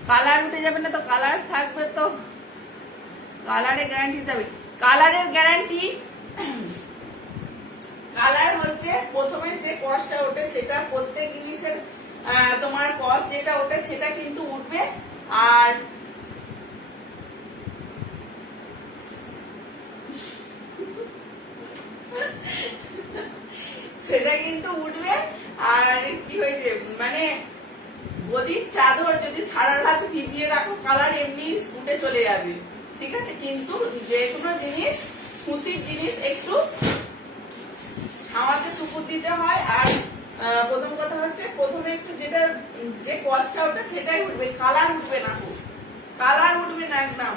কালার উঠে যাবে না তো? কালার থাকবে তো, কালারের গ্যারান্টি যাবে। কালারের গ্যারান্টি, কালার হচ্ছে প্রথমে যে কস্টটা ওঠে সেটা প্রত্যেক জিনিসের তোমার কস্ট যেটা ওঠে সেটা কিন্তু উঠবে, আর সেটা কিন্তু উঠবে। আর কি হয়েছে মানে গদির চাদর যদি সারা রাত ভিজিয়ে রাখো কালার এমনি উঠে চলে যাবে। ঠিক আছে, কিন্তু যে কোনো জিনিস সুতির জিনিস একটু ছাওয়াতে সুপুর দিতে হয়। আর প্রথম কথা হচ্ছে প্রথমে একটু যেটা যে কস্টটা ওঠে সেটাই উঠবে, কালার উঠবে না, কালার উঠবে না একদম।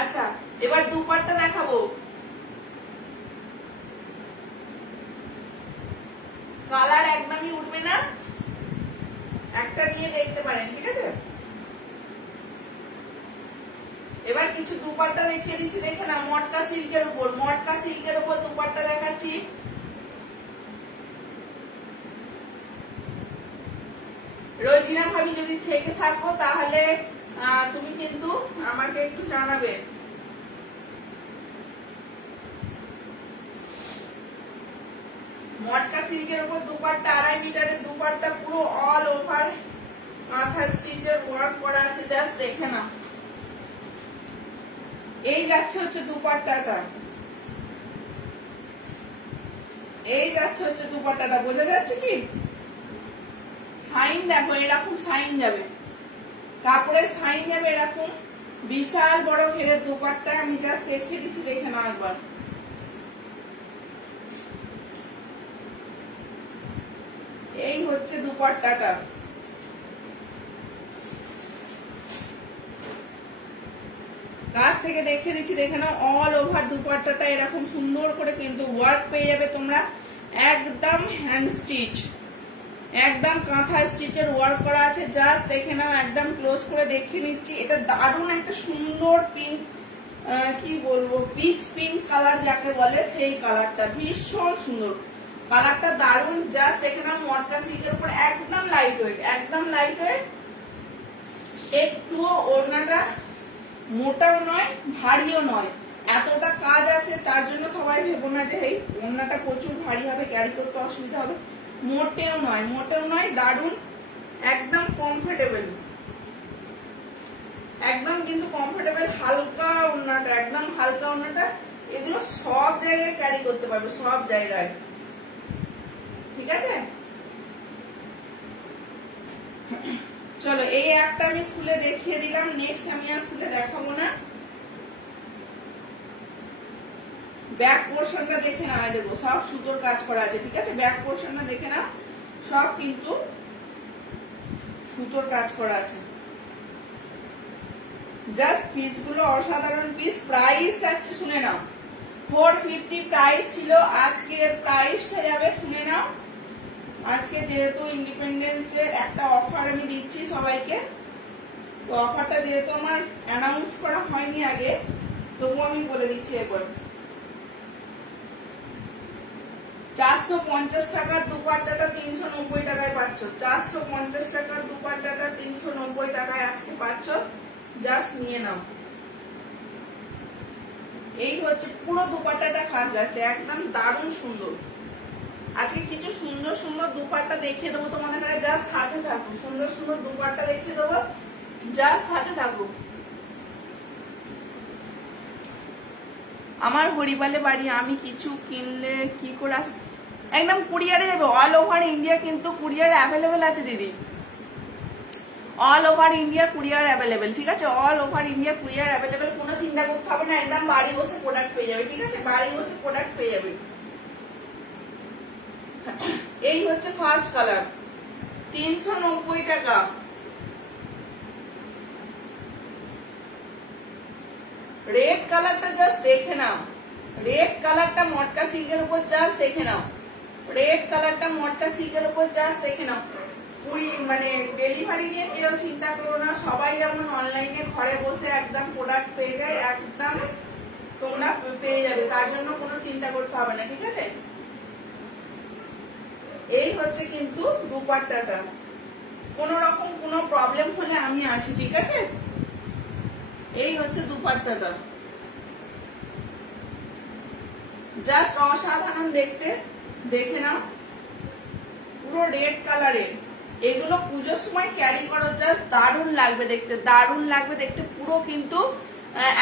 আচ্ছা, এবার দুপাট্টা দেখাবো। কালার একদমই উঠবে না, একটা নিয়ে দেখতে পারেন। ঠিক আছে, এবার কিছু দুপাট্টা দেখিয়ে দিচ্ছি, দেখে না। মটকা সিল্কের উপর, মটকা সিল্কের উপর দুপাট্টা দেখাচ্ছি। রোজিনা ভাবি যদি থেকে থাকো তাহলে তুমি কিন্তু আমাকে একটু জানাবে। মটকা সিল্কের উপর দুপাট্টা, 2.5 মিটারের দুপাট্টা, পুরো অল ওভার মাথা স্টিচের ওয়ার্ক করা আছে, জাস্ট দেখে না। এই যাচ্ছে হচ্ছে দুপাট্টাটা, এই যাচ্ছে হচ্ছে দুপাট্টাটা, বোঝা যাচ্ছে কি? সাইন দেখো, এরকম সাইন যাবে, কাপড়ের সাইন যাবে এরকম। বিশাল বড় ঘেরের দুপাট্টা, আমি জাস্ট দেখিয়ে দিচ্ছি, দেখে নাও একবার। এই হচ্ছে দুপাট্টাটা। কাছ থেকে দেখিয়ে দিচ্ছি, দেখে নাও। অল ওভার দুপাট্টাটা এরকম সুন্দর করে কিন্তু ওয়ার্ক পেয়ে যাবে তোমরা, একদম হ্যান্ড স্টিচ, একদম কাঁথা স্টিচের ওয়ার্ক করা আছে, জাস্ট দেখে নাও। একদম ক্লোজ করে দেখিয়ে নিচ্ছি। এটা দারুণ একটা সুন্দর পিঙ্ক, কি বলবো, পিচ পিঙ্ক কালার যাকে বলে, সেই কালারটা ভীষণ সুন্দর, কালারটা দারুণ। জাস্ট দেখে নাও, মটকা সিল্কের উপর একদম লাইট ওয়েট, একদম লাইট ওয়েট। একটুও ওড়নাটা মোটাও নয় ভারীও নয়, এতটা কাজ আছে। তার জন্য সবাই ভেবো না যে এই ওড়নাটা প্রচুর ভারী হবে, ক্যারি করতে অসুবিধা হবে, মোটেও নয়, মোটেও নয়। দারুণ, একদম কমফোর্টেবল, একদম কিন্তু কমফোর্টেবল। হালকা ওড়নাটা, একদম হালকা ওড়নাটা, এগুলো সব জায়গায় ক্যারি করতে পারবে, সব জায়গায়। ঠিক আছে, চলো এই একটা আমি খুলে দেখিয়ে দিলাম, নেক্সট আমি আর খুলে দেখাবো না। ব্যাক পোর্শনটা দেখে না, দেখো সব সুতোর কাজ করা আছে। ঠিক আছে, ব্যাক পোর্শনটা দেখে না, সব কিন্তু সুতোর কাজ করা আছে। জাস্ট পিস গুলো অসাধারণ পিস। প্রাইস যাচ্ছে শুনে নাও, 450 প্রাইস ছিল, আজকে প্রাইসটা যাবে শুনে নাও। আজকে যেহেতু ইন্ডিপেন্ডেন্স ডে একটা অফার আমি দিচ্ছি সবাইকে, তো অফারটা যেহেতু আমার অ্যানাউন্স করা হয়নি আগে, তবুও আমি বলে দিচ্ছি একবার। 450 টাকার দুপাট্টাটা 390 টাকায় পাচ্ছ। 450 টাকার দুপাট্টাটা 390 টাকায় আজকে পাচ্ছ, জাস্ট নিয়ে নাও। এই হচ্ছে পুরো দুপাট্টাটা খাস যাচ্ছে, একদম দারুণ সুন্দর। আজকে কিছু সুন্দর সুন্দর দুপাট্টা দেখিয়ে দেবো তোমাদের কাছে, জাস্ট সাথে থাকো। সুন্দর সুন্দর দুপাট্টা দেখিয়ে দেবো, জাস্ট সাথে থাকো। আমার হরিপালে বাড়ি, আমি কিছু কিনলে কি করে আস, একদম কুরিয়ারে যাবে। অল ওভার ইন্ডিয়া কিন্তু কুরিয়ার অ্যাভেলেবেল আছে দিদি, all over India courier available, ঠিক আছে? All over India courier available, কোনো চিন্তা করতে হবে না, একদম বাড়ি বসে প্রোডাক্ট পেয়ে যাবে, ঠিক আছে? বাড়ি বসে প্রোডাক্ট পেয়ে যাবে। এই হচ্ছে ফার্স্ট কালার, 390 টাকা। রেড কালারটা জাস্ট দেখে নাও, রেড কালারটা মটকা সিল্কের উপর জাস্ট দেখে নাও, রেড কালারটা মটকা সিল্কের উপর জাস্ট দেখে নাও। মানে ডেলিভারি নিয়ে কেউ চিন্তা করো না, সবাই যেমন অনলাইনে ঘরে বসে একদম প্রোডাক্ট পেয়ে যায়, একদম তোমরা পেয়ে যাবে, তার জন্য কোনো চিন্তা করতে হবে না, ঠিক আছে? এই হচ্ছে কিন্তু দুপাট্টাটা, কোন রকম কোনো প্রবলেম হলে আমি আছি, ঠিক আছে? এই হচ্ছে দুপাট্টাটা, জাস্ট অসাধারণ দেখতে, দেখে নাও। পুরো রেড কালারের, এগুলো পুজোর সময় ক্যারি করো, জাস্ট দারুণ লাগবে দেখতে, দারুণ লাগবে দেখতে। পুরো কিন্তু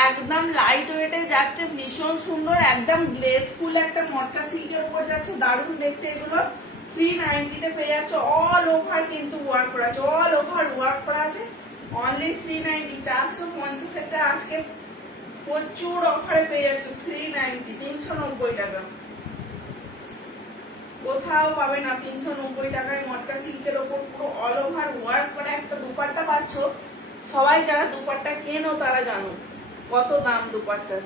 একদম লাইট ওয়েটে যাচ্ছে, ভীষণ সুন্দর, একদম গ্লেসফুল একটা মটকা সিল্কের উপর যাচ্ছে, দারুণ দেখতে। এগুলো 390 তে পেয়ে যাচ্ছে, অল ওভার কিন্তু ওয়ার্ক করা আছে, অল ওভার ওয়ার্ক করা আছে, অনলি 390। 450 একটা আজকে প্রচুর অফারে পেয়ে যাচ্ছে, 390, 390 টাকা। কোথাও পাবে না 390 টাকায় মটকা সিল্কের ওপর পুরো অল ওভার ওয়ার্ক করা একটা দুপাট্টা পাচ্ছ। সবাই যারা দুপাট্টা কেনো তারা জানো কত দাম দুপাট্টার।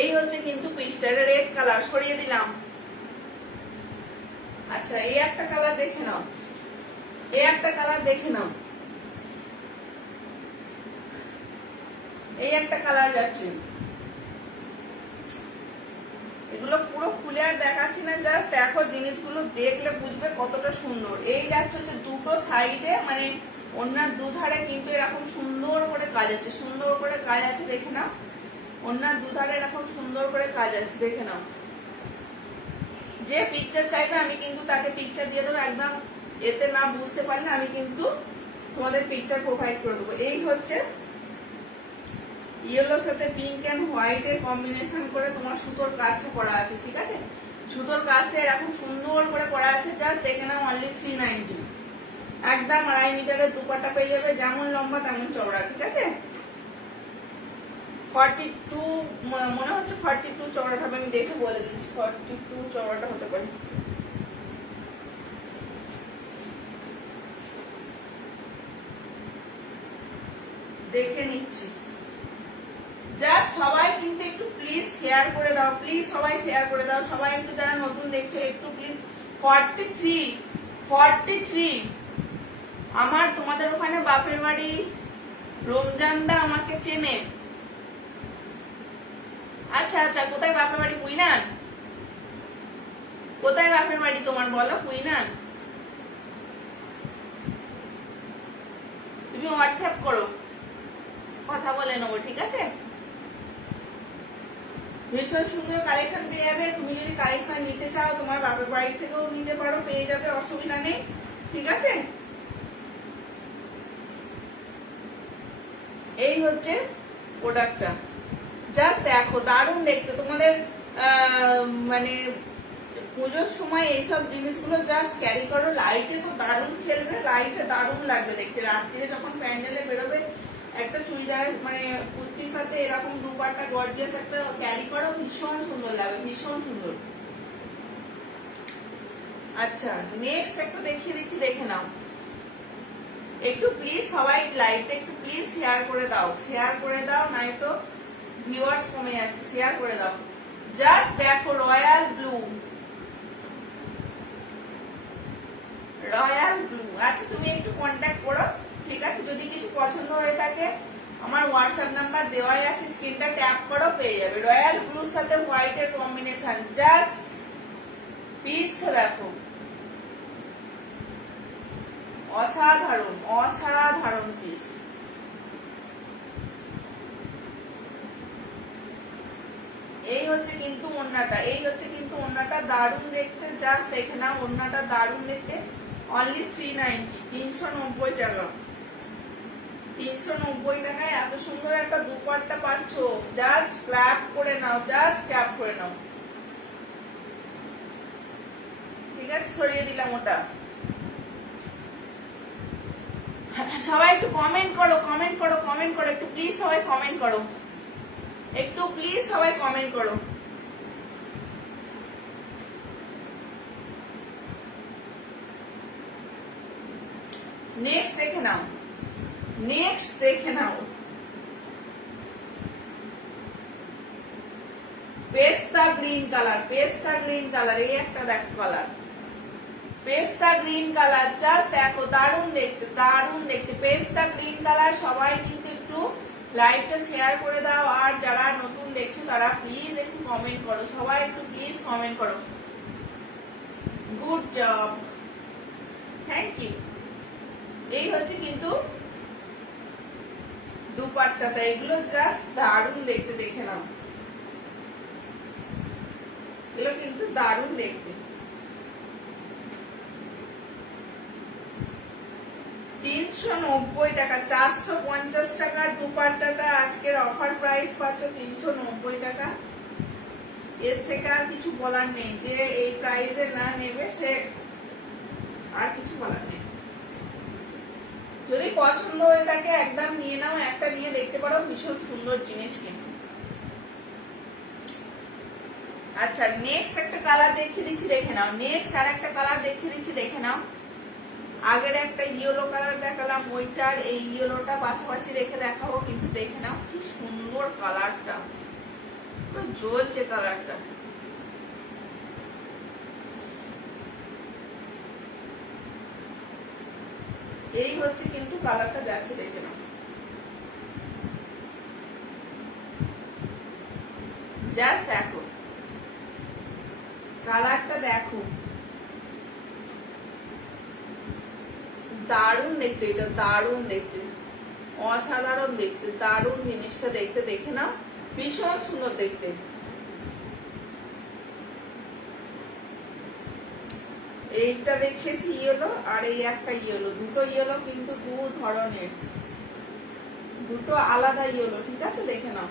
এই হচ্ছে কিন্তু পিসটা, রেড কালার সরিয়ে দিলাম। আচ্ছা, এই একটা কালার দেখে নাও, এই একটা কালার দেখে নাও, এই একটা কালার যাচ্ছে। এগুলো পুরো খুলে আর দেখাচ্ছি না, জাস্ট দেখো, জিনিসগুলো দেখলে বুঝবে কতটা সুন্দর। এই যাচ্ছে হচ্ছে দুটো সাইডে, মানে ওনার দুধারে কিন্তু এরকম সুন্দর করে কাজ আছে, সুন্দর করে কাজ আছে, দেখে নাও। ওনার দুধারে এরকম সুন্দর করে কাজ আছে, দেখে নাও। যে পিকচার চাইবে আমি কিন্তু তাকে পিকচার দিয়ে দেবো, একদম এতে না বুঝতে পারলে আমি কিন্তু তোমাদের পিকচার প্রোভাইড করে দেবো। এই হচ্ছে ইয়েলোর সাথে পিঙ্ক এন্ড হোয়াইট এর কম্বিনেশন করে তোমার সুতোর কাজটা করা আছে, ঠিক আছে? সুতোর কাজটা এরকম সুন্দর করে করা আছে, জাস্ট দেখে নাও, অনলি 390। একদম 2.5 মিটারের দুপাট্টা পেয়ে যাবে, যেমন লম্বা তেমন চওড়া, ঠিক আছে? 42 মনে হচ্ছে 42 চওড়াটা হবে, আমি দেখে বলে দিচ্ছি 42 চওড়াটা হতে পারে। দেখে নিচ্ছি, জাস্ট সবাই কিন্তু একটু প্লিজ শেয়ার করে দাও, প্লিজ সবাই শেয়ার করে দাও, সবাই একটু যারা নতুন দেখছো একটু প্লিজ। 43 আমার তোমাদের ওখানে বাপের বাড়ি, রমজানদা আমাকে চেনে। আচ্ছা আচ্ছা, কোথায় বাপের বাড়ি? কুইনান? কোথায় বাপের বাড়ি তোমার বলো? কুইনান? তুমি হোয়াটসঅ্যাপ করো, কথা বলে নেবো, ঠিক আছে? ভীষণ সুন্দর কালেকশন পেয়ে যাবে। তুমি যদি কালেকশন নিতে চাও তোমার বাপের বাড়ি থেকেও নিতে পারো, পেয়ে যাবে, অসুবিধা নেই, ঠিক আছে? এই হচ্ছে প্রোডাক্টটা, জাস্ট দেখো, দারুণ দেখতে। তোমাদের মানে পুজোর সময় এইসব জিনিসগুলো জাস্ট ক্যারি করো, লাইটে তো দারুণ খেলবে, লাইটে দারুণ লাগবে দেখতে। রাত্রিরে যখন প্যান্ডেলে বেরোবে একটা চুড়িদার মানে কুর্তির সাথে এরকম দুপাট্টা গর্জিয়াস একটা ক্যারি করো, ভীষণ সুন্দর লাগবে, ভীষণ সুন্দর। আচ্ছা, নেক্সট একটা দেখিয়ে দিচ্ছি, দেখে নাও। একটু প্লিজ সবাই লাইভটা একটু প্লিজ শেয়ার করে দাও, শেয়ার করে দাও, নাই তো ভিউয়ার্স কমে যাচ্ছে, শেয়ার করে দাও। জাস্ট দেখো, রয়্যাল ব্লু, রয়্যাল ব্লু। আচ্ছা, তুমি একটু কন্ট্যাক্ট করো, ঠিক আছে? যদি কিছু পছন্দ হয়ে থাকে আমার হোয়াটসঅ্যাপ নাম্বার দেওয়াই আছে, স্ক্রিনটা ট্যাপ করো, পেয়ে যাবে। রয়্যাল ব্লুর সাথে হোয়াইট এর কম্বিনেশন, জাস্ট পিসটা দেখো, অসাধারণ অসাধারণ পিস। এই হচ্ছে কিন্তু ওড়নাটা, এই হচ্ছে কিন্তু ওড়নাটা, দারুণ দেখতে। জাস্ট দেখে নাও ওড়নাটা, দারুণ দেখতে। অনলি 390, 390 টাকা। 390 টাকায় এত সুন্দর একটা দুপাট্টা পাচ্ছ। জাস্ট গ্র্যাব করে নাও, জাস্ট গ্র্যাব করে নাও। ঠিক আছে, সরিয়ে দিলাম ওটা। সবাই একটু কমেন্ট করো, কমেন্ট করো, কমেন্ট করো, একটু প্লিজ সবাই কমেন্ট করো, একটু প্লিজ সবাই কমেন্ট করো। নেক্সট দেখে নাও, নেক্সট দেখে নাও। পেস্তা গ্রিন কালার, পেস্তা গ্রিন কালার, এই একটা দেখো কালার, পেস্তা গ্রিন কালার। জাস্ট দেখো, দারুণ দেখতে, দারুণ দেখতে। পেস্তা গ্রিন কালার। সবাই কিন্তু একটু লাইভটা শেয়ার করে দাও, আর যারা নতুন দেখছো তারা প্লিজ একটু কমেন্ট করো, সবাই একটু প্লিজ কমেন্ট করো। Good job, thank you. এই হচ্ছে কিন্তু দুপাট্টাটা, এগুলো জাস্ট দারুণ দেখতে, দেখে নাও, এগুলো কিন্তু দারুণ দেখতে। 390 টাকা, 450 টাকার দুপাট্টাটা আজকের অফার প্রাইস পাচ্ছ 390 টাকা। এর থেকে আর কিছু বলার নেই, যে এই প্রাইসে না নেবে সে আর কিছু বলার নেই। যদি পছন্দ হয়ে থাকে একদম নিয়ে নাও, একটা নিয়ে দেখতে পারো, ভীষণ সুন্দর জিনিস কিন্তু। আচ্ছা, নেক্সট একটা কালার দেখিয়ে দিচ্ছি, দেখে নাও। নেক্সট আর একটা কালার দেখিয়ে দিচ্ছি, দেখে নাও। আগের একটা ইয়েলো কালার দেখালাম, ওইটার এই ইয়েলোটা পাশাপাশি রেখে দেখাবো, কিন্তু দেখে নাও কি সুন্দর কালারটা, জ্বলছে কালারটা। এই হচ্ছে কিন্তু কালারটা যাচ্ছে, দেখে নাও। জাস্ট দেখো কালারটা, দেখো দারুণ দেখতে, এটা দারুণ দেখতে, অসাধারণ দেখতে, দারুণ জিনিসটা দেখতে, দেখে নাও, ভীষণ সুন্দর দেখতে। এইটা দেখেছি ইয়েলো, আর এই একটা ইয়েলো, দুটো ইয়েলো কিন্তু দু ধরনের, দুটো আলাদা ইয়েলো, ঠিক আছে, দেখে নাও।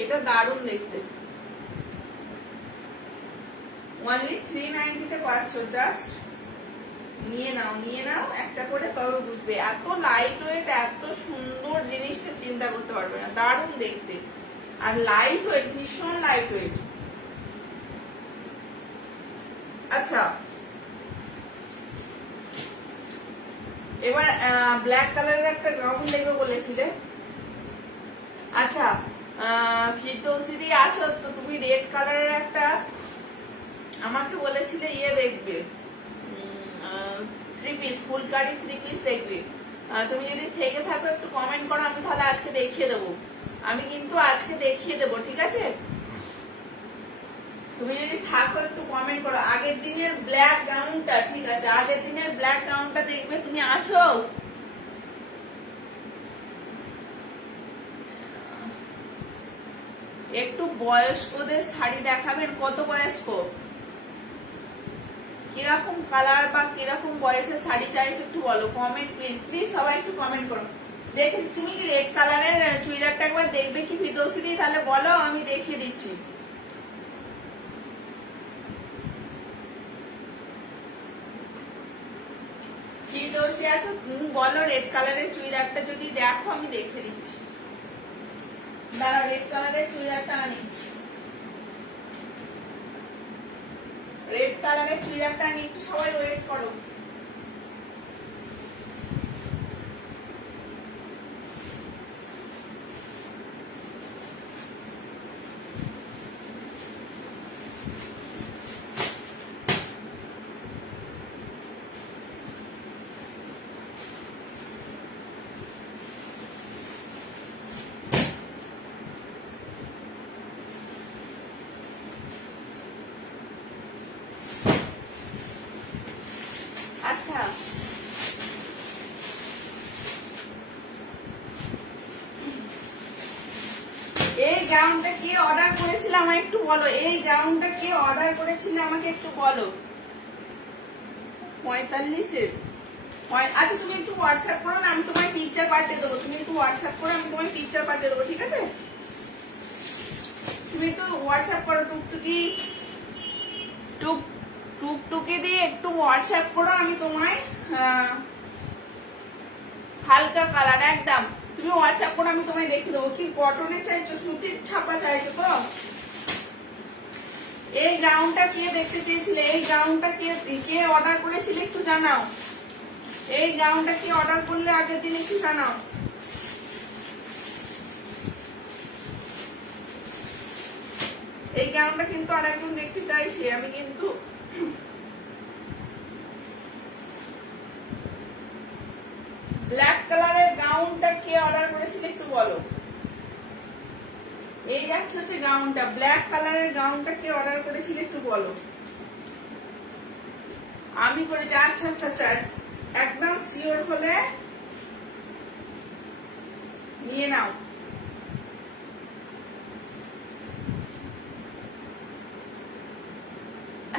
এটা দারুণ দেখতে। অনলি 390 তে পাচ্ছ, জাস্ট নিয়ে নাও, নিয়ে নাও একটা করে, তবে বুঝবে। এত লাইট ওয়েট, এত সুন্দর জিনিসটা চিন্তা করতে পারবে না, দারুণ দেখতে। আর লাইট ওয়েট, ভীষণ লাইট ওয়েট। আচ্ছা, এবার ব্ল্যাক কালারের একটা গাউন দেখবে বলেছিলে। আচ্ছা, ফিরদৌসিদি আছো তো, তুমি রেড কালারের একটা আমাকে বলেছিলে ইয়ে দেখবে, three piece, phulkari three piece দেখবে। তুমি যদি থেকে থাকো একটু কমেন্ট করো, আমি তাহলে আজকে দেখিয়ে দেবো। আমি কিন্তু আজকে দেখিয়ে দেবো, ঠিক আছে। তুমি যদি থাকো একটু কমেন্ট করো। আগের দিনের ব্ল্যাক গাউনটা, ঠিক আছে, আগের দিনের ব্ল্যাক গাউনটা দেখবে। তুমি আছো? একটু বয়স্কদের শাড়ি দেখাবেন। কত বয়স্ক, কিরকম কালার বা কিরকম বয়সের শাড়ি চাইছো একটু বলো, কমেন্ট প্লিজ, প্লিজ সবাই একটু কমেন্ট করো। দেখেছি তুমি কি রেড কালারের চুড়িদারটা একবার দেখবে কি ফিরদৌসি দি, তাহলে বলো, আমি দেখিয়ে দিচ্ছি। ফিরদৌসি আছো, তুমি বলো রেড কালারের চুড়িদারটা যদি দেখো, আমি দেখিয়ে দিচ্ছি। দাঁড়াও, রেড কালারের চুড়িদারটা আনি, রেড কালারের চুড়িদারটা আনি, একটু সবাই ওয়েট করো। গাউনটা কে অর্ডার করেছিল আমাকে একটু বলো, এই গাউনটা কে অর্ডার করেছিল আমাকে একটু বলো। 45-এর। আচ্ছা তুমি একটু হোয়াটসঅ্যাপ করো না, আমি তোমায় পিকচার পাঠিয়ে দেবো। তুমি একটু হোয়াটসঅ্যাপ করো, আমি তোমায় পিকচার পাঠিয়ে দেবো, ঠিক আছে? তুমি একটু হোয়াটসঅ্যাপ করো, টুকটুকি দিয়ে একটু হোয়াটসঅ্যাপ করো, আমি তোমায় হালকা কালার একদম তুমি হোয়াটসঅ্যাপ করো, আমি তোমায় দেখিয়ে দেবো। কি কটনের চাইছো, সুতির ছাপা চাইছো তো? এই গাউনটা কে দেখতে চেয়েছিলে, এই গাউনটা কে অর্ডার করেছিলে একটু জানাও। এই গাউনটা কে অর্ডার করলে আগের দিন একটু জানাও। এই গাউনটা কিন্তু আর একজন দেখতে চাইছি আমি, কিন্তু ব্ল্যাক কালারের গাউনটা কে অর্ডার করেছিল একটু বলো। এই যাচ্ছে হচ্ছে গাউনটা, ব্ল্যাক কালারের গাউনটা কে অর্ডার করেছিল একটু বলো। আমি করেছি। আচ্ছা আচ্ছা আচ্ছা, একদম শিওর হলে নিয়ে নাও।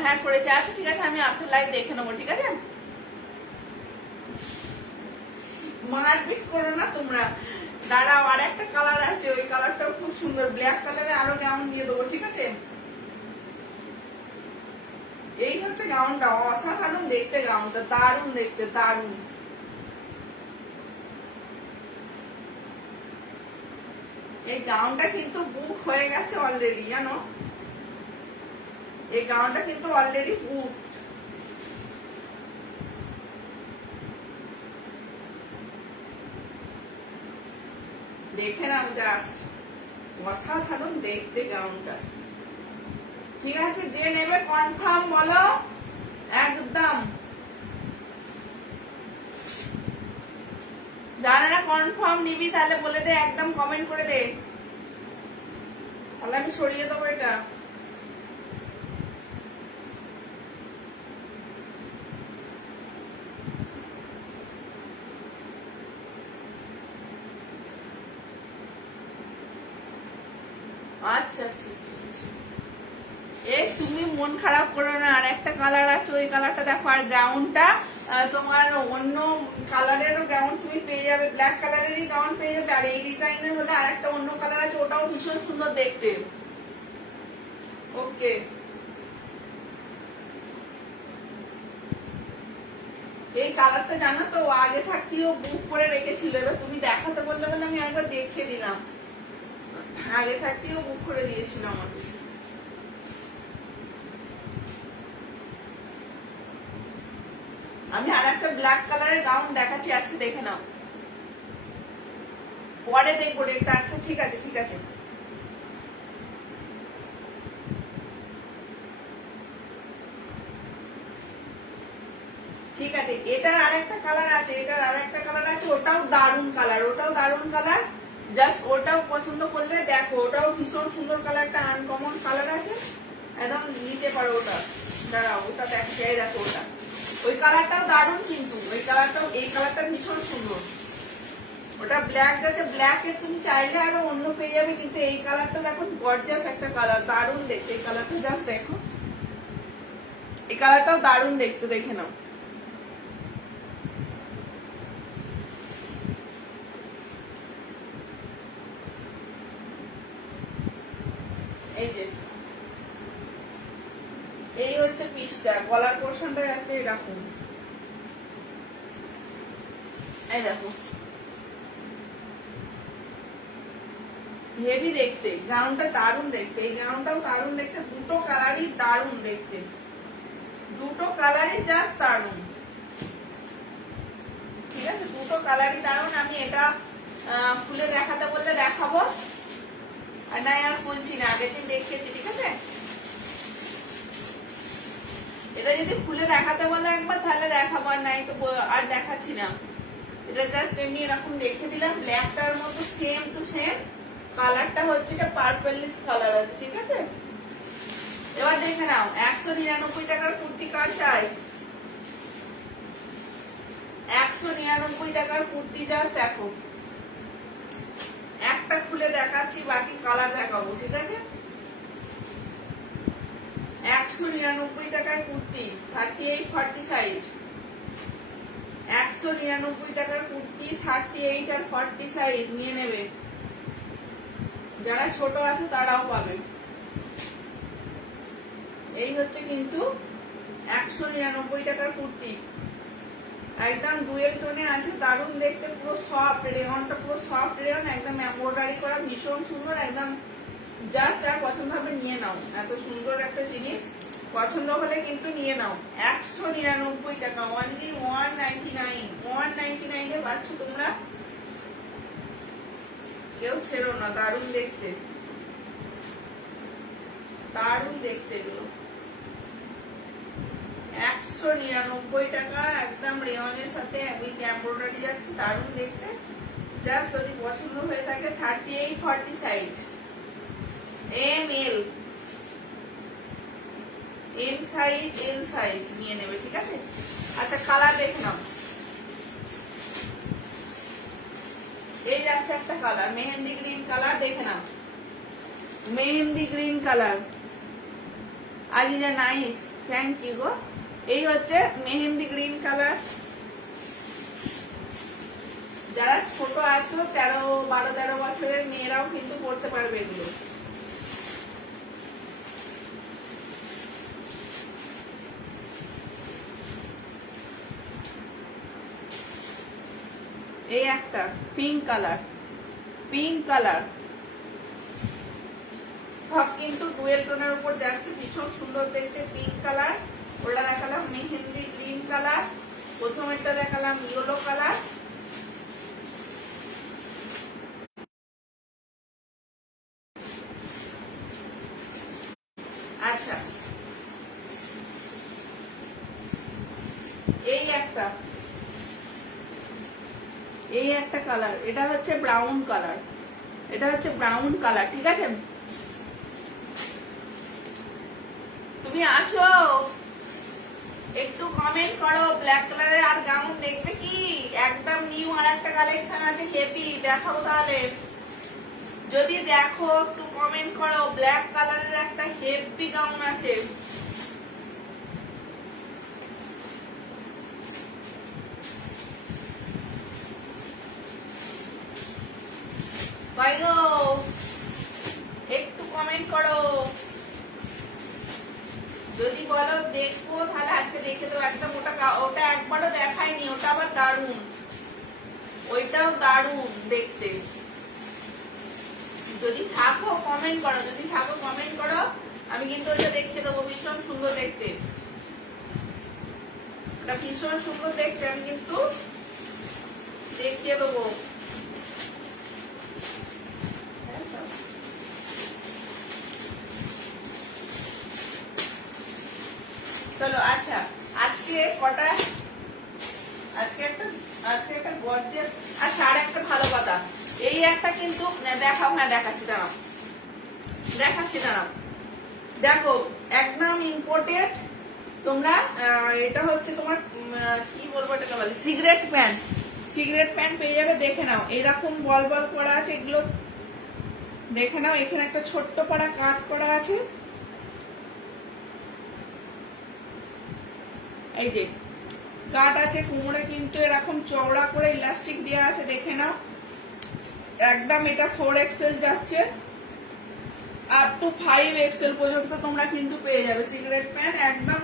হ্যাঁ করেছে। আচ্ছা ঠিক আছে, আমি আফটার লাইভ দেখে নেবো, ঠিক আছে? মারপিট করো না তোমরা, দাঁড়াও। আর একটা কালার আছে, ওই কালারটাও খুব সুন্দর, ব্ল্যাক কালারে আরো গাউন দিয়ে দেবো, ঠিক আছে? এই হচ্ছে গাউনটা, অসাধারণ দেখতে গাউনটা, দারুণ দেখতে, দারুণ। এই গাউনটা কিন্তু বুক হয়ে গেছে অলরেডি, জানো? এই গাউনটা কিন্তু অলরেডি বুক। দেখে নাও জাস্ট, অসাধারণ দেখতে গাউনটা। ঠিক আছে, যে নেবে কনফার্ম বলো একদম। যারা কনফার্ম নিবি তাহলে বলে দে, একদম কমেন্ট করে দে, তাহলে আমি সরিয়ে দেবো এটা। আচ্ছা আচ্ছা আচ্ছা, এই তুমি মন খারাপ করো না, আর একটা কালার আছে, ওই কালারটা দেখো। আর গাউনটা তোমার অন্য কালারেরও গাউন তুমি পেয়ে যাবে, ব্ল্যাক কালারেরই গাউন পেয়ে যাবে। আর এই ডিজাইনের হলে আর একটা অন্য কালার আছে, ওটাও ভীষণ সুন্দর দেখতে। ওকে, এই কালারটা জানো তো, আগে থাকতেও বুক করে রেখেছিল, এবার তুমি দেখাতে বললে বলে আমি একবার দেখিয়ে দিলাম। আগে থাকতেও বুক করে দিয়েছিল আমাকে। আমি আর একটা ব্ল্যাক কালারের গাউন দেখাচ্ছি, আজকে দেখে নাও, পরে দেখবো ডেটটা। আচ্ছা ঠিক আছে ঠিক আছে। ঠিক আছে, এটার আর একটা কালার আছে, এটার আর একটা কালার আছে, ওটাও দারুণ কালার, ওটাও দারুণ কালার। জাস্ট ওটাও পছন্দ করলে দেখো, ওটাও ভীষণ সুন্দর কালারটা, আনকমন কালার আছে, একদম নিতে পারো ওটা। দাঁড়াও, ওটা দেখো, চাই দেখো ওটা, ওই কালারটাও দারুণ, কিন্তু ওই কালারটাও, এই কালারটা ভীষণ সুন্দর। ওটা ব্ল্যাক আছে, ব্ল্যাক এর তুমি চাইলে আরো অন্য পেয়ে যাবে, কিন্তু এই কালারটা দেখো, গর্জিয়াস একটা কালার, দারুণ দেখতে। এই কালারটা জাস্ট দেখো, এই কালারটাও দারুণ দেখতে, দেখে নাও। এই যে, এই হচ্ছে পিসটা, গলার পোর্শনটা আছে এরকম, এই দেখো, হেভি দেখতে গাউনটা, দারুণ দেখতে। এই গাউনটাও দারুণ দেখতে, দুটো কালারই দারুণ দেখতে, দুটো কালারই জাস্ট দারুণ। ঠিক আছে, দুটো কালারই দারুণ। আমি এটা খুলে দেখাতে বললে দেখাবো, আর নাই আর বলছি না, আগের দিন দেখিয়েছি, ঠিক আছে? এটা যদি খুলে দেখাতে বলো একবার তাহলে দেখাবো, আর নাই তো আর দেখাচ্ছি না। এটা জাস্ট এমনি এরকম দেখে দিলাম, ব্ল্যাকটার মতো সেম টু সেম কালারটা হচ্ছে, এটা পার্পলিশ কালার আছে, ঠিক আছে? এবার দেখে নাও, 199 টাকার কুর্তি কার চাই? 199 টাকার কুর্তি, জাস্ট দেখো, একটা খুলে দেখাচ্ছি, বাকি কালার দেখাবো, ঠিক আছে? 199 টাকায় কুর্তি, 38-40 সাইজ। 199 টাকার কুর্তি, 38 আর 40 সাইজ নিয়ে নেবে। যারা ছোট আছে তারাও পাবে। এই হচ্ছে কিন্তু 199 টাকার কুর্তি, একদম ডুয়েল টোনে আছে, দারুণ দেখতে, পুরো সফট রেয়নটা, পুরো সফট রেয়ন, একদম এমব্রয়ডারি করা, ভীষণ সুন্দর, একদম জাস্ট যা পছন্দ হবে নিয়ে নাও। এত সুন্দর একটা জিনিস, পছন্দ হলে কিন্তু নিয়ে নাও। 199 টাকা, অনলি 199 এ পাচ্ছ তোমরা, কেউ ছেড়ো না। দারুণ দেখতে, দারুণ দেখতে এগুলো। 199 টাকা, একদম রেয়নের সাথে উইথ এমব্রয়ডারি যাচ্ছে, দারুণ দেখতে। জাস্ট যদি পছন্দ হয়ে থাকে, 38-40 size, M size, L size নিয়ে নেবে, ঠিক আছে? আচ্ছা, কালার দেখে নাও। এই যাচ্ছে একটা কালার, মেহেন্দি গ্রিন কালার, দেখে নাও, mehendi green colour. Aziza nice, thank you গো। এই হচ্ছে মেহেন্দি গ্রিন কালার। যারা ছোট আছো, 12-13 বছরের মেয়েরাও কিন্তু পড়তে পারবে এগুলো। এই একটা পিঙ্ক কালার, পিঙ্ক কালার, সব কিন্তু ডুয়েল টোনের উপর যাচ্ছে, ভীষণ সুন্দর দেখতে। পিঙ্ক কালার, ওটা দেখালাম মেহেন্দি গ্রিন কালার, প্রথমেরটা দেখালাম ইয়েলো কালার। আচ্ছা, এই একটা কালার, এটা হচ্ছে ব্রাউন কালার, এটা হচ্ছে ব্রাউন কালার, ঠিক আছে? তুমি আছো, একটু কমেন্ট করো। ব্ল্যাক কালারের আর গাউন দেখবে কি? একদম নিউ আর একটা কালেকশন আছে, হেভি, দেখাও তাহলে। যদি দেখো একটু কমেন্ট করো, ব্ল্যাক কালারের একটা হেভি গাউন আছে। একটু কমেন্ট করো, যদি বলো দেখবো তাহলে আজকে দেখে দেবো। একদম ওটা একবারও দেখাইনি, ওটা আবার দারুণ, ওইটাও দারুণ দেখতে। যদি থাকো কমেন্ট করো, যদি থাকো কমেন্ট করো, আমি কিন্তু ওইটা দেখিয়ে দেবো। ভীষণ সুন্দর দেখতে, ওটা ভীষণ সুন্দর দেখতে, আমি কিন্তু দেখিয়ে দেবো। চলো, আচ্ছা, আজকে একটা গর্জিয়াস। আচ্ছা, আর একটা ভালো কথা, এই একটা কিন্তু দেখাও। হ্যাঁ, দেখাচ্ছি দাঁড়াও, দেখো, একদম ইম্পোর্টেড। তোমরা এটা হচ্ছে তোমার কি বলবো, এটাকে বলে সিগারেট প্যান্ট পেয়ে যাবে। দেখে নাও, এরকম বল বল করা আছে, এগুলো দেখে নাও। এখানে একটা ছোট্ট পাড়া কাট করা আছে, এই যে কাট আছে কোমরে, কিন্তু এরকম চওড়া করে ইলাস্টিক দেওয়া আছে, দেখে নাও। একদম এটা 4XL যাচ্ছে, আপ টু 5XL পর্যন্ত তোমরা কিন্তু পেয়ে যাবে সিগারেট প্যান্ট। একদম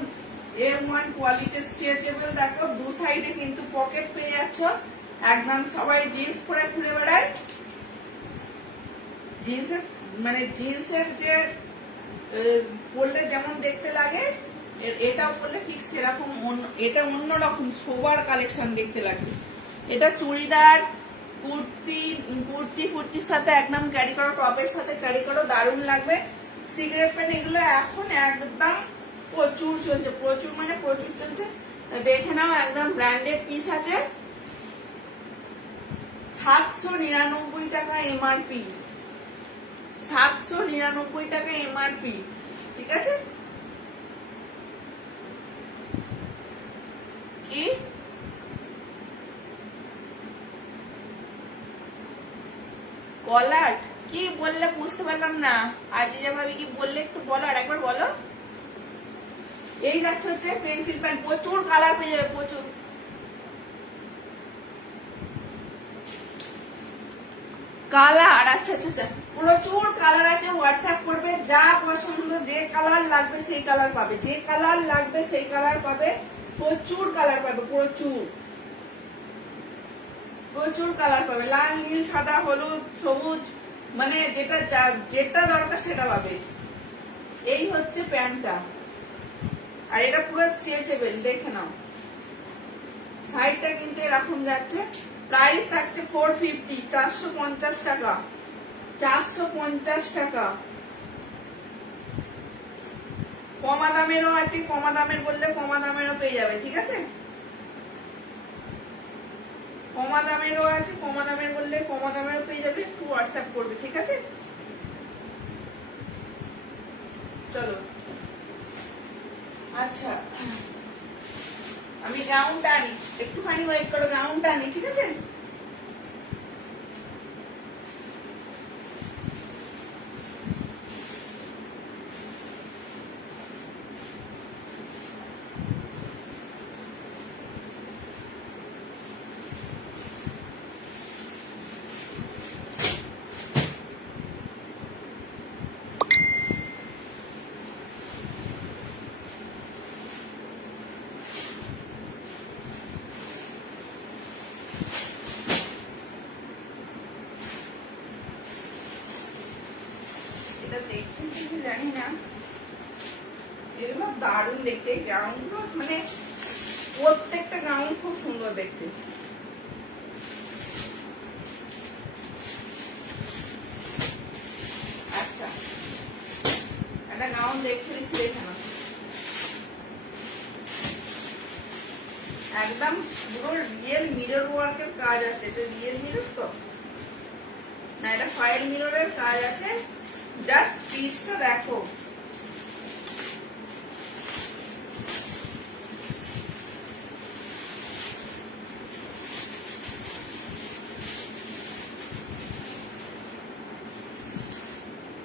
M1 কোয়ালিটি, স্ট্রেচেবল। দেখো, দু সাইডে কিন্তু পকেট পেয়ে যাচ্ছ। একদম সবাই জিন্স পরে ঘুরে বেড়ায়, জিন্সের যে পরলে যেমন দেখতে লাগে, এটা পরলে ঠিক সেরকম, এটা অন্যরকম সোবার কালেকশন দেখতে লাগে। এটা চুড়িদার, কুর্তির সাথে একদম ক্যারি করো, টপের সাথে ক্যারি করো, দারুণ লাগবে। সিগারেট প্যান্ট এগুলো এখন একদম প্রচুর চলছে, প্রচুর চলছে। দেখে নাও, একদম ব্র্যান্ডেড পিস আছে। 799 টাকা এমআরপি, 799 টাকা এমআরপি, ঠিক আছে? কি কলার কি বললে বুঝতে পারলাম না। আজিজা ভাবি কি বললে একটু বলো, আর একবার বলো। এই যাচ্ছে হচ্ছে পেন্সিল প্যান্ট, প্রচুর কালার পেয়ে যাবে, প্রচুর কালার। আচ্ছা আচ্ছা আচ্ছা, প্রচুর কালার আছে, হোয়াটসঅ্যাপ করবে, যা পছন্দ যে কালার লাগবে সেই কালার পাবে, যে কালার লাগবে সেই কালার পাবে, প্রচুর কালার পাবে, প্রচুর প্রচুর কালার পাবে, লাল নীল সাদা হলুদ সবুজ, মানে যেটা যেটা দরকার সেটা পাবে। এই হচ্ছে প্যান্টটা, আর এটা পুরো স্ট্রেচেবল, দেখে নাও। সাইডটা কিন্তু এরকম যাচ্ছে, প্রাইস থাকছে 450, 450 টাকা, 450 টাকা। কমা দামেরও আছে, কমা দামের বললে কমা দামেরও পেয়ে যাবে, ঠিক আছে। কমা দামেরও আছে, কমা দামের বললে কমা দামেরও পেয়ে যাবে, একটু হোয়াটসঅ্যাপ করবে, ঠিক আছে। চলো আচ্ছা, আমি গাউনটা আনি, একটুখানি ওয়েট করো, গাউনটা আনি, ঠিক আছে। এটা দেখতেছি কি জানি না, এগুলো দারুণ দেখতে, গাউন গুলো মানে প্রত্যেকটা গাউন খুব সুন্দর দেখতে। আচ্ছা, একটা গাউন দেখতে দিচ্ছি, দেখে না, একদম পুরো রিয়েল মিরর ওয়ার্কের কাজ আছে। এটা রিয়েল মিরর তো না, এটা ফয়েল মিররের কাজ আছে। জাস্ট পিসটা দেখো,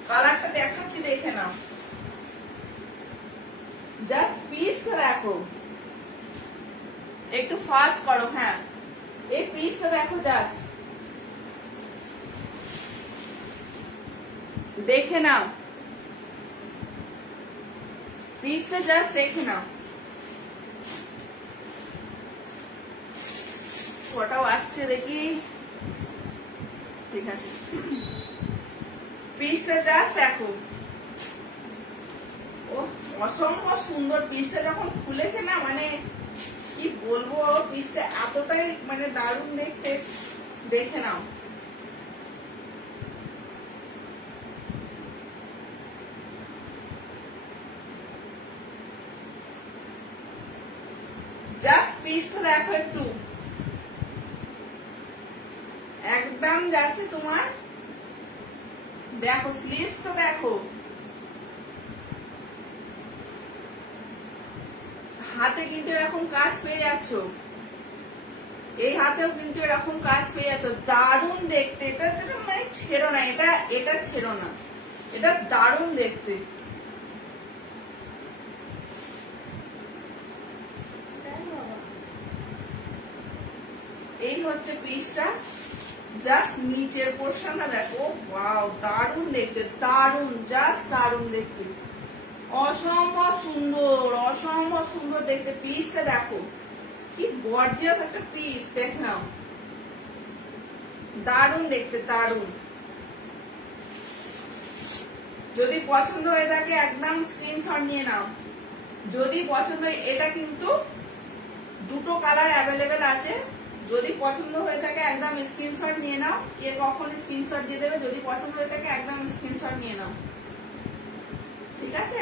কালারটা দেখাচ্ছি, দেখে নাও, জাস্ট পিসটা দেখো, একটু ফাস্ট করো। হ্যাঁ, এই পিসটা দেখো, জাস্ট দেখে নাও, পিসটা জাস্ট দেখে নাও। ওটাও আসছে দেখি, ঠিক আছে, পিসটা জাস্ট দেখো। ও অসম্ভব সুন্দর, পিসটা যখন খুলেছে না, মানে কি বলবো, পিসটা এতটাই মানে দারুণ দেখতে, দেখে নাও। জাস্ট পিসটা দেখো একটু, একদম যাচ্ছে তোমার। দেখো স্লিভসটা দেখো, হাতে কিন্তু এরকম কাজ পেয়ে যাচ্ছ, এই হাতেও কিন্তু এরকম কাজ পেয়ে যাচ্ছ, দারুণ দেখতে। এটা যেটা মানে ছেড়ো না, এটা ছেড়ো না, এটা দারুণ দেখতে। এই হচ্ছে পিসটা, জাস্ট নিচের পোর্শনটা দেখো, ওয়াও দারুণ দেখতে, দারুণ, জাস্ট দারুণ দেখতে, অসম্ভব সুন্দর, অসম্ভব সুন্দর দেখতে। পিসটা দেখো কি গর্জিয়াস একটা পিস, দেখ নাও, দারুণ দেখতে, দারুণ। যদি পছন্দ হয়ে থাকে একদম স্ক্রিনশট নিয়ে নাও, যদি পছন্দ হয়। এটা কিন্তু দুটো কালার অ্যাভেলেবেল আছে, যদি পছন্দ হয়ে থাকে একদম স্ক্রিনশট নিয়ে নাও। কে কখন স্ক্রিনশট দিয়ে দেবে, যদি পছন্দ হয়ে থাকে একদম স্ক্রিনশট নিয়ে নাও, ঠিক আছে।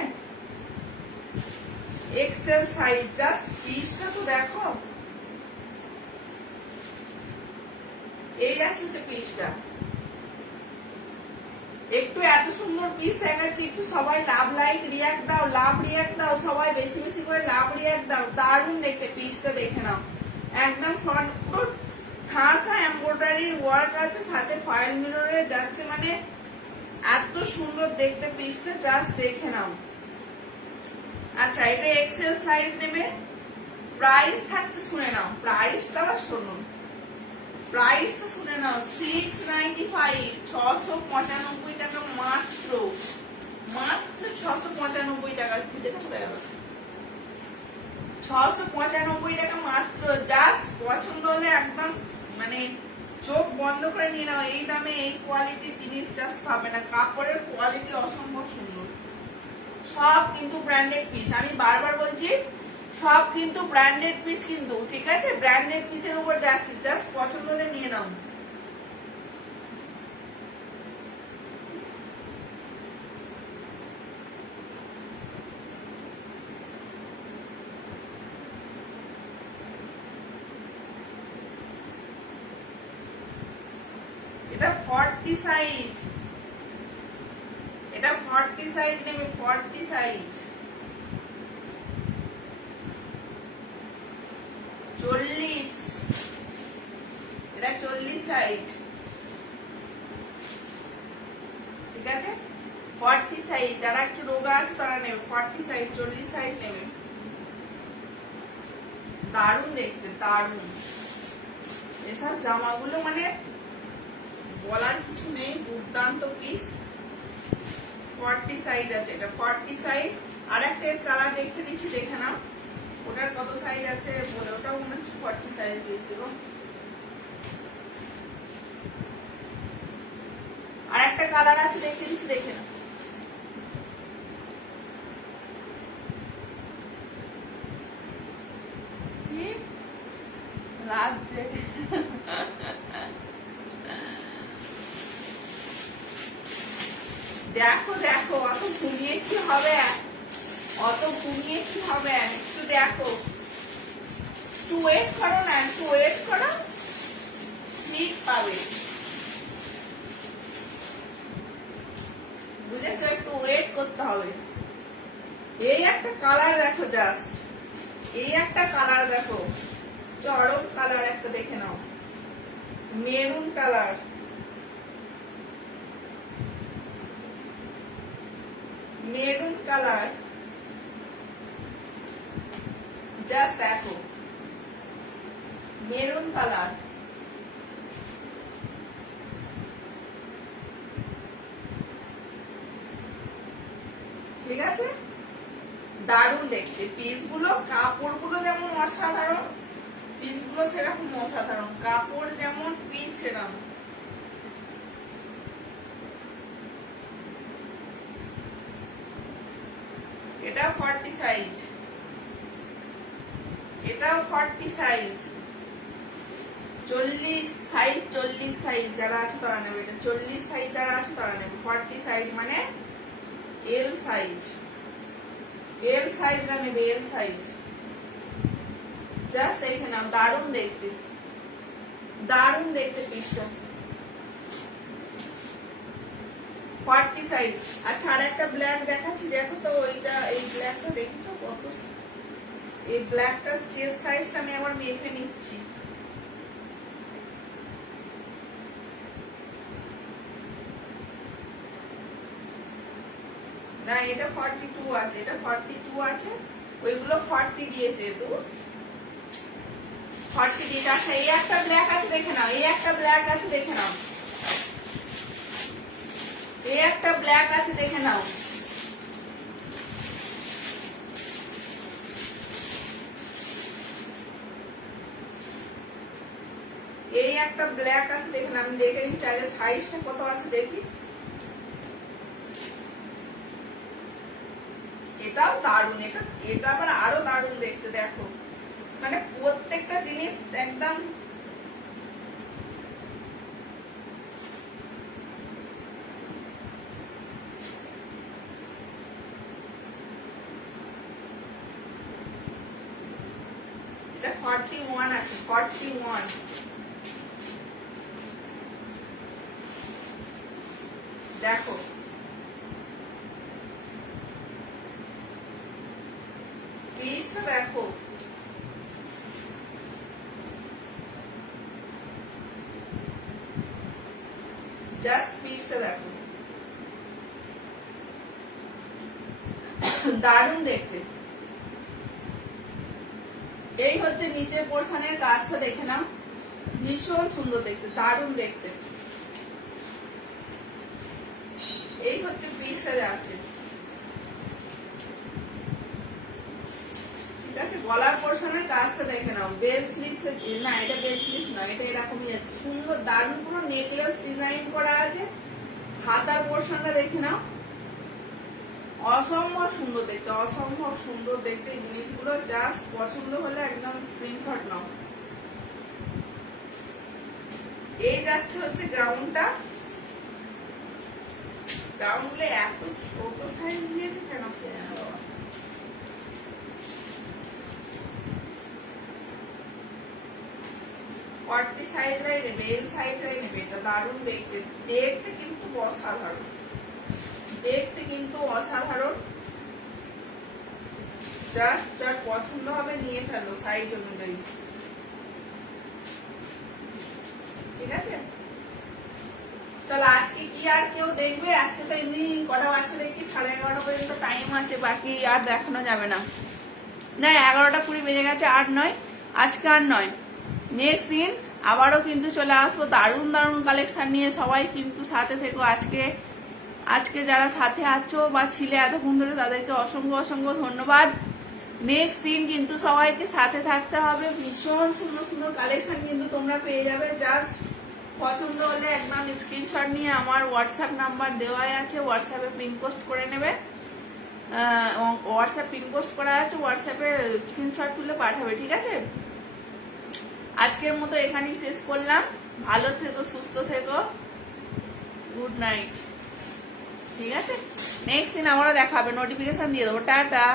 এক্সেল সাইজ, জাস্ট পিসটা তো দেখো, এই আছে হচ্ছে পিসটা। একটু এত সুন্দর পিস দেখাচ্ছি, একটু সবাই লাভ লাইক রিয়াক্ট দাও, লাভ রিয়াক্ট দাও, সবাই বেশি বেশি করে লাভ রিয়াক্ট দাও। দারুণ দেখতে, পিসটা দেখে নাও, একদম ফ্রন্ট পুরো ঠাসা এমব্রয়ডারি এমব্রয়ডারির ওয়ার্ক আছে, সাথে ফাইল মিররে যাচ্ছে, মানে এত সুন্দর দেখতে পিসটা, জাস্ট দেখে নাও। আচ্ছা, এটা এক্সেল সাইজ নেবে। প্রাইস থাকছে, শুনে নাও প্রাইসটা, শুনুন প্রাইসটা শুনে নাও, 695, 695 টাকা মাত্র, মাত্র 695 টাকা। যেটা পড়ে গেল 695 টাকা মাত্র। জাস্ট পছন্দ হলে একদম মানে চোখ বন্ধ করে নিয়ে নাও। এই দামে এই কোয়ালিটির জিনিস জাস্ট পাবে না। কাপড়ের কোয়ালিটি অসম্ভব সুন্দর। সব কিন্তু ব্র্যান্ডেড পিস, আমি বারবার বলছি সব কিন্তু ব্র্যান্ডেড পিস, কিন্তু ঠিক আছে, ব্র্যান্ডেড পিসের উপর যাচ্ছে, জাস্ট পছন্দ হলে নিয়ে নাও। এটা 40 সাইজ, এটা 40 সাইজ নেবে, 40 সাইজ। 40, এটা 40 সাইজ, ঠিক আছে, 40 সাইজ। যারা একটু রোগা আছে তারা নেবে 40 সাইজ, 40 সাইজ নেবে। দারুণ দেখতে, দারুণ। এসব জামাগুলো মানে বলার কিছু নেই, দুর্দান্ত পিস। 40 সাইজ আছে, এটা 40 সাইজ। আর একটা কালার দেখে দিচ্ছি, দেখে নাও ওটার কত সাইজ আছে বলে। ওটাও মনে হচ্ছে 40 সাইজ দিয়েছিল। আর একটা কালার আছে দেখে দিচ্ছি, দেখে নাও। রাজ্যে দেখো দেখো, অত ঘুমিয়ে কি হবে, অত ঘুমিয়ে কি হবে, একটু দেখো, একটু ওয়েট করো না, একটু ওয়েট করো, ঠিক পাবে, বুঝেছো, একটু ওয়েট করতে হবে। এই একটা কালার দেখো, জাস্ট এই একটা কালার দেখো, চরম কালার একটা দেখে নাও, maroon colour, maroon colour, just দেখো, মেরুন কালার। ঠিক আছে, দারুণ দেখতে পিসগুলো, কাপড়গুলো যেমন অসাধারণ, পিসগুলো সেরকম অসাধারণ, কাপড় যেমন পিস সেরকম। এটাও 40 সাইজ, এটাও 40 সাইজ, 40 সাইজ, 40 সাইজ যারা আছে তারা নেবে। এটা 40 সাইজ যারা আছে তারা নেবে। 40 সাইজ মানে এল সাইজ, এল সাইজরা নেবে, এল সাইজ। জাস্ট দেখে নাও, দারুণ দেখতে, দারুণ দেখতে পিসটা। 40 সাইজ। আচ্ছা, আর একটা ব্ল্যাক দেখাচ্ছি, দেখো তো ওইটা, এই ব্ল্যাকটা দেখি তো কত, এই ব্ল্যাকটার চেস্ট সাইজটা আমি আবার মেপে নিচ্ছি। না, এটা 42 আছে, এটা 42 আছে, ওইগুলো 40 দিয়েছে, তো 40 দিয়েছে। আচ্ছা, এই একটা ব্ল্যাক আছে দেখে নাও, এই একটা ব্ল্যাক আছে দেখে নাও, এই একটা ব্ল্যাক আছে দেখে নাও। এই একটা ব্ল্যাক আছে দেখে নাও, আমি দেখে নিচ্ছি আগে সাইজটা কত আছে দেখি। এটাও দারুণ, এটা এটা আবার আরো দারুণ দেখতে, দেখো মানে প্রত্যেকটা জিনিস একদম এটা 41 আছে, 41 দেখো, পিসটা দেখো, জাস্ট পিসটা দেখো, দারুণ দেখতে। এই হচ্ছে নিচের পোর্শনের কাজটা, দেখে নাও, ভীষণ সুন্দর দেখতে, দারুণ দেখতে। এই হচ্ছে পিসটা যাচ্ছে, ঠিক আছে। গলার পোর্শনের কাজটা দেখে নাও, বেল স্লিভস, না এটা বেল স্লিভ নয়, এটা এরকমই আছে, সুন্দর দারুণ পুরো নেকলেস ডিজাইন করা আছে। হাতার পোর্শনটা দেখে নাও, অসম্ভব সুন্দর দেখতে, অসম্ভব সুন্দর দেখতে। এই জিনিসগুলো জাস্ট পছন্দ হলে একদম স্ক্রিনশট নাও। এই যাচ্ছে হচ্ছে গ্রাউন্ডটা, গ্রাউন্ডে এত ছোট সাইজ দিয়েছে কেন? 40 সাইজরাই নেবে, এল সাইজরাই নেবে, এটা দারুণ দেখতে, দেখতে কিন্তু অসাধারণ, দেখতে কিন্তু অসাধারণ। জাস্ট যার পছন্দ হবে নিয়ে ফেলো সাইজ অনুযায়ী, ঠিক আছে। চলো আজকে কি আর কেউ দেখবে? আজকে তো এমনি কটা বাচ্চা দেখি, 11:30 পর্যন্ত টাইম আছে, বাকি আর দেখানো যাবে না। না 11:20 বেজে গেছে, আর নয় আজকে, আর নয়, নেক্সট দিন আবারও কিন্তু চলে আসবো দারুণ দারুণ কালেকশন নিয়ে। সবাই কিন্তু সাথে থেকো। আজকে যারা সাথে আছো বা ছিলে এতক্ষণ ধরে, তাদেরকে অসংখ্য অসংখ্য ধন্যবাদ। নেক্সট দিন কিন্তু সবাইকে সাথে থাকতে হবে, ভীষণ সুন্দর সুন্দর কালেকশন কিন্তু তোমরা পেয়ে যাবে। জাস্ট পছন্দ হলে একদম স্ক্রিনশট নিয়ে আমার হোয়াটসঅ্যাপ নাম্বার দেওয়াই আছে, হোয়াটসঅ্যাপে পিন পোস্ট করে নেবে, হোয়াটসঅ্যাপ পিন পোস্ট করা আছে, হোয়াটসঅ্যাপে স্ক্রিনশট তুলে পাঠাবে, ঠিক আছে। আজকের মতো এখানেই শেষ করলাম। ভালো থেকো, সুস্থ থেকো, গুড নাইট, ঠিক আছে। নেক্সট দিন আমারও দেখা হবে, নোটিফিকেশন দিয়ে দেবো। টাটা।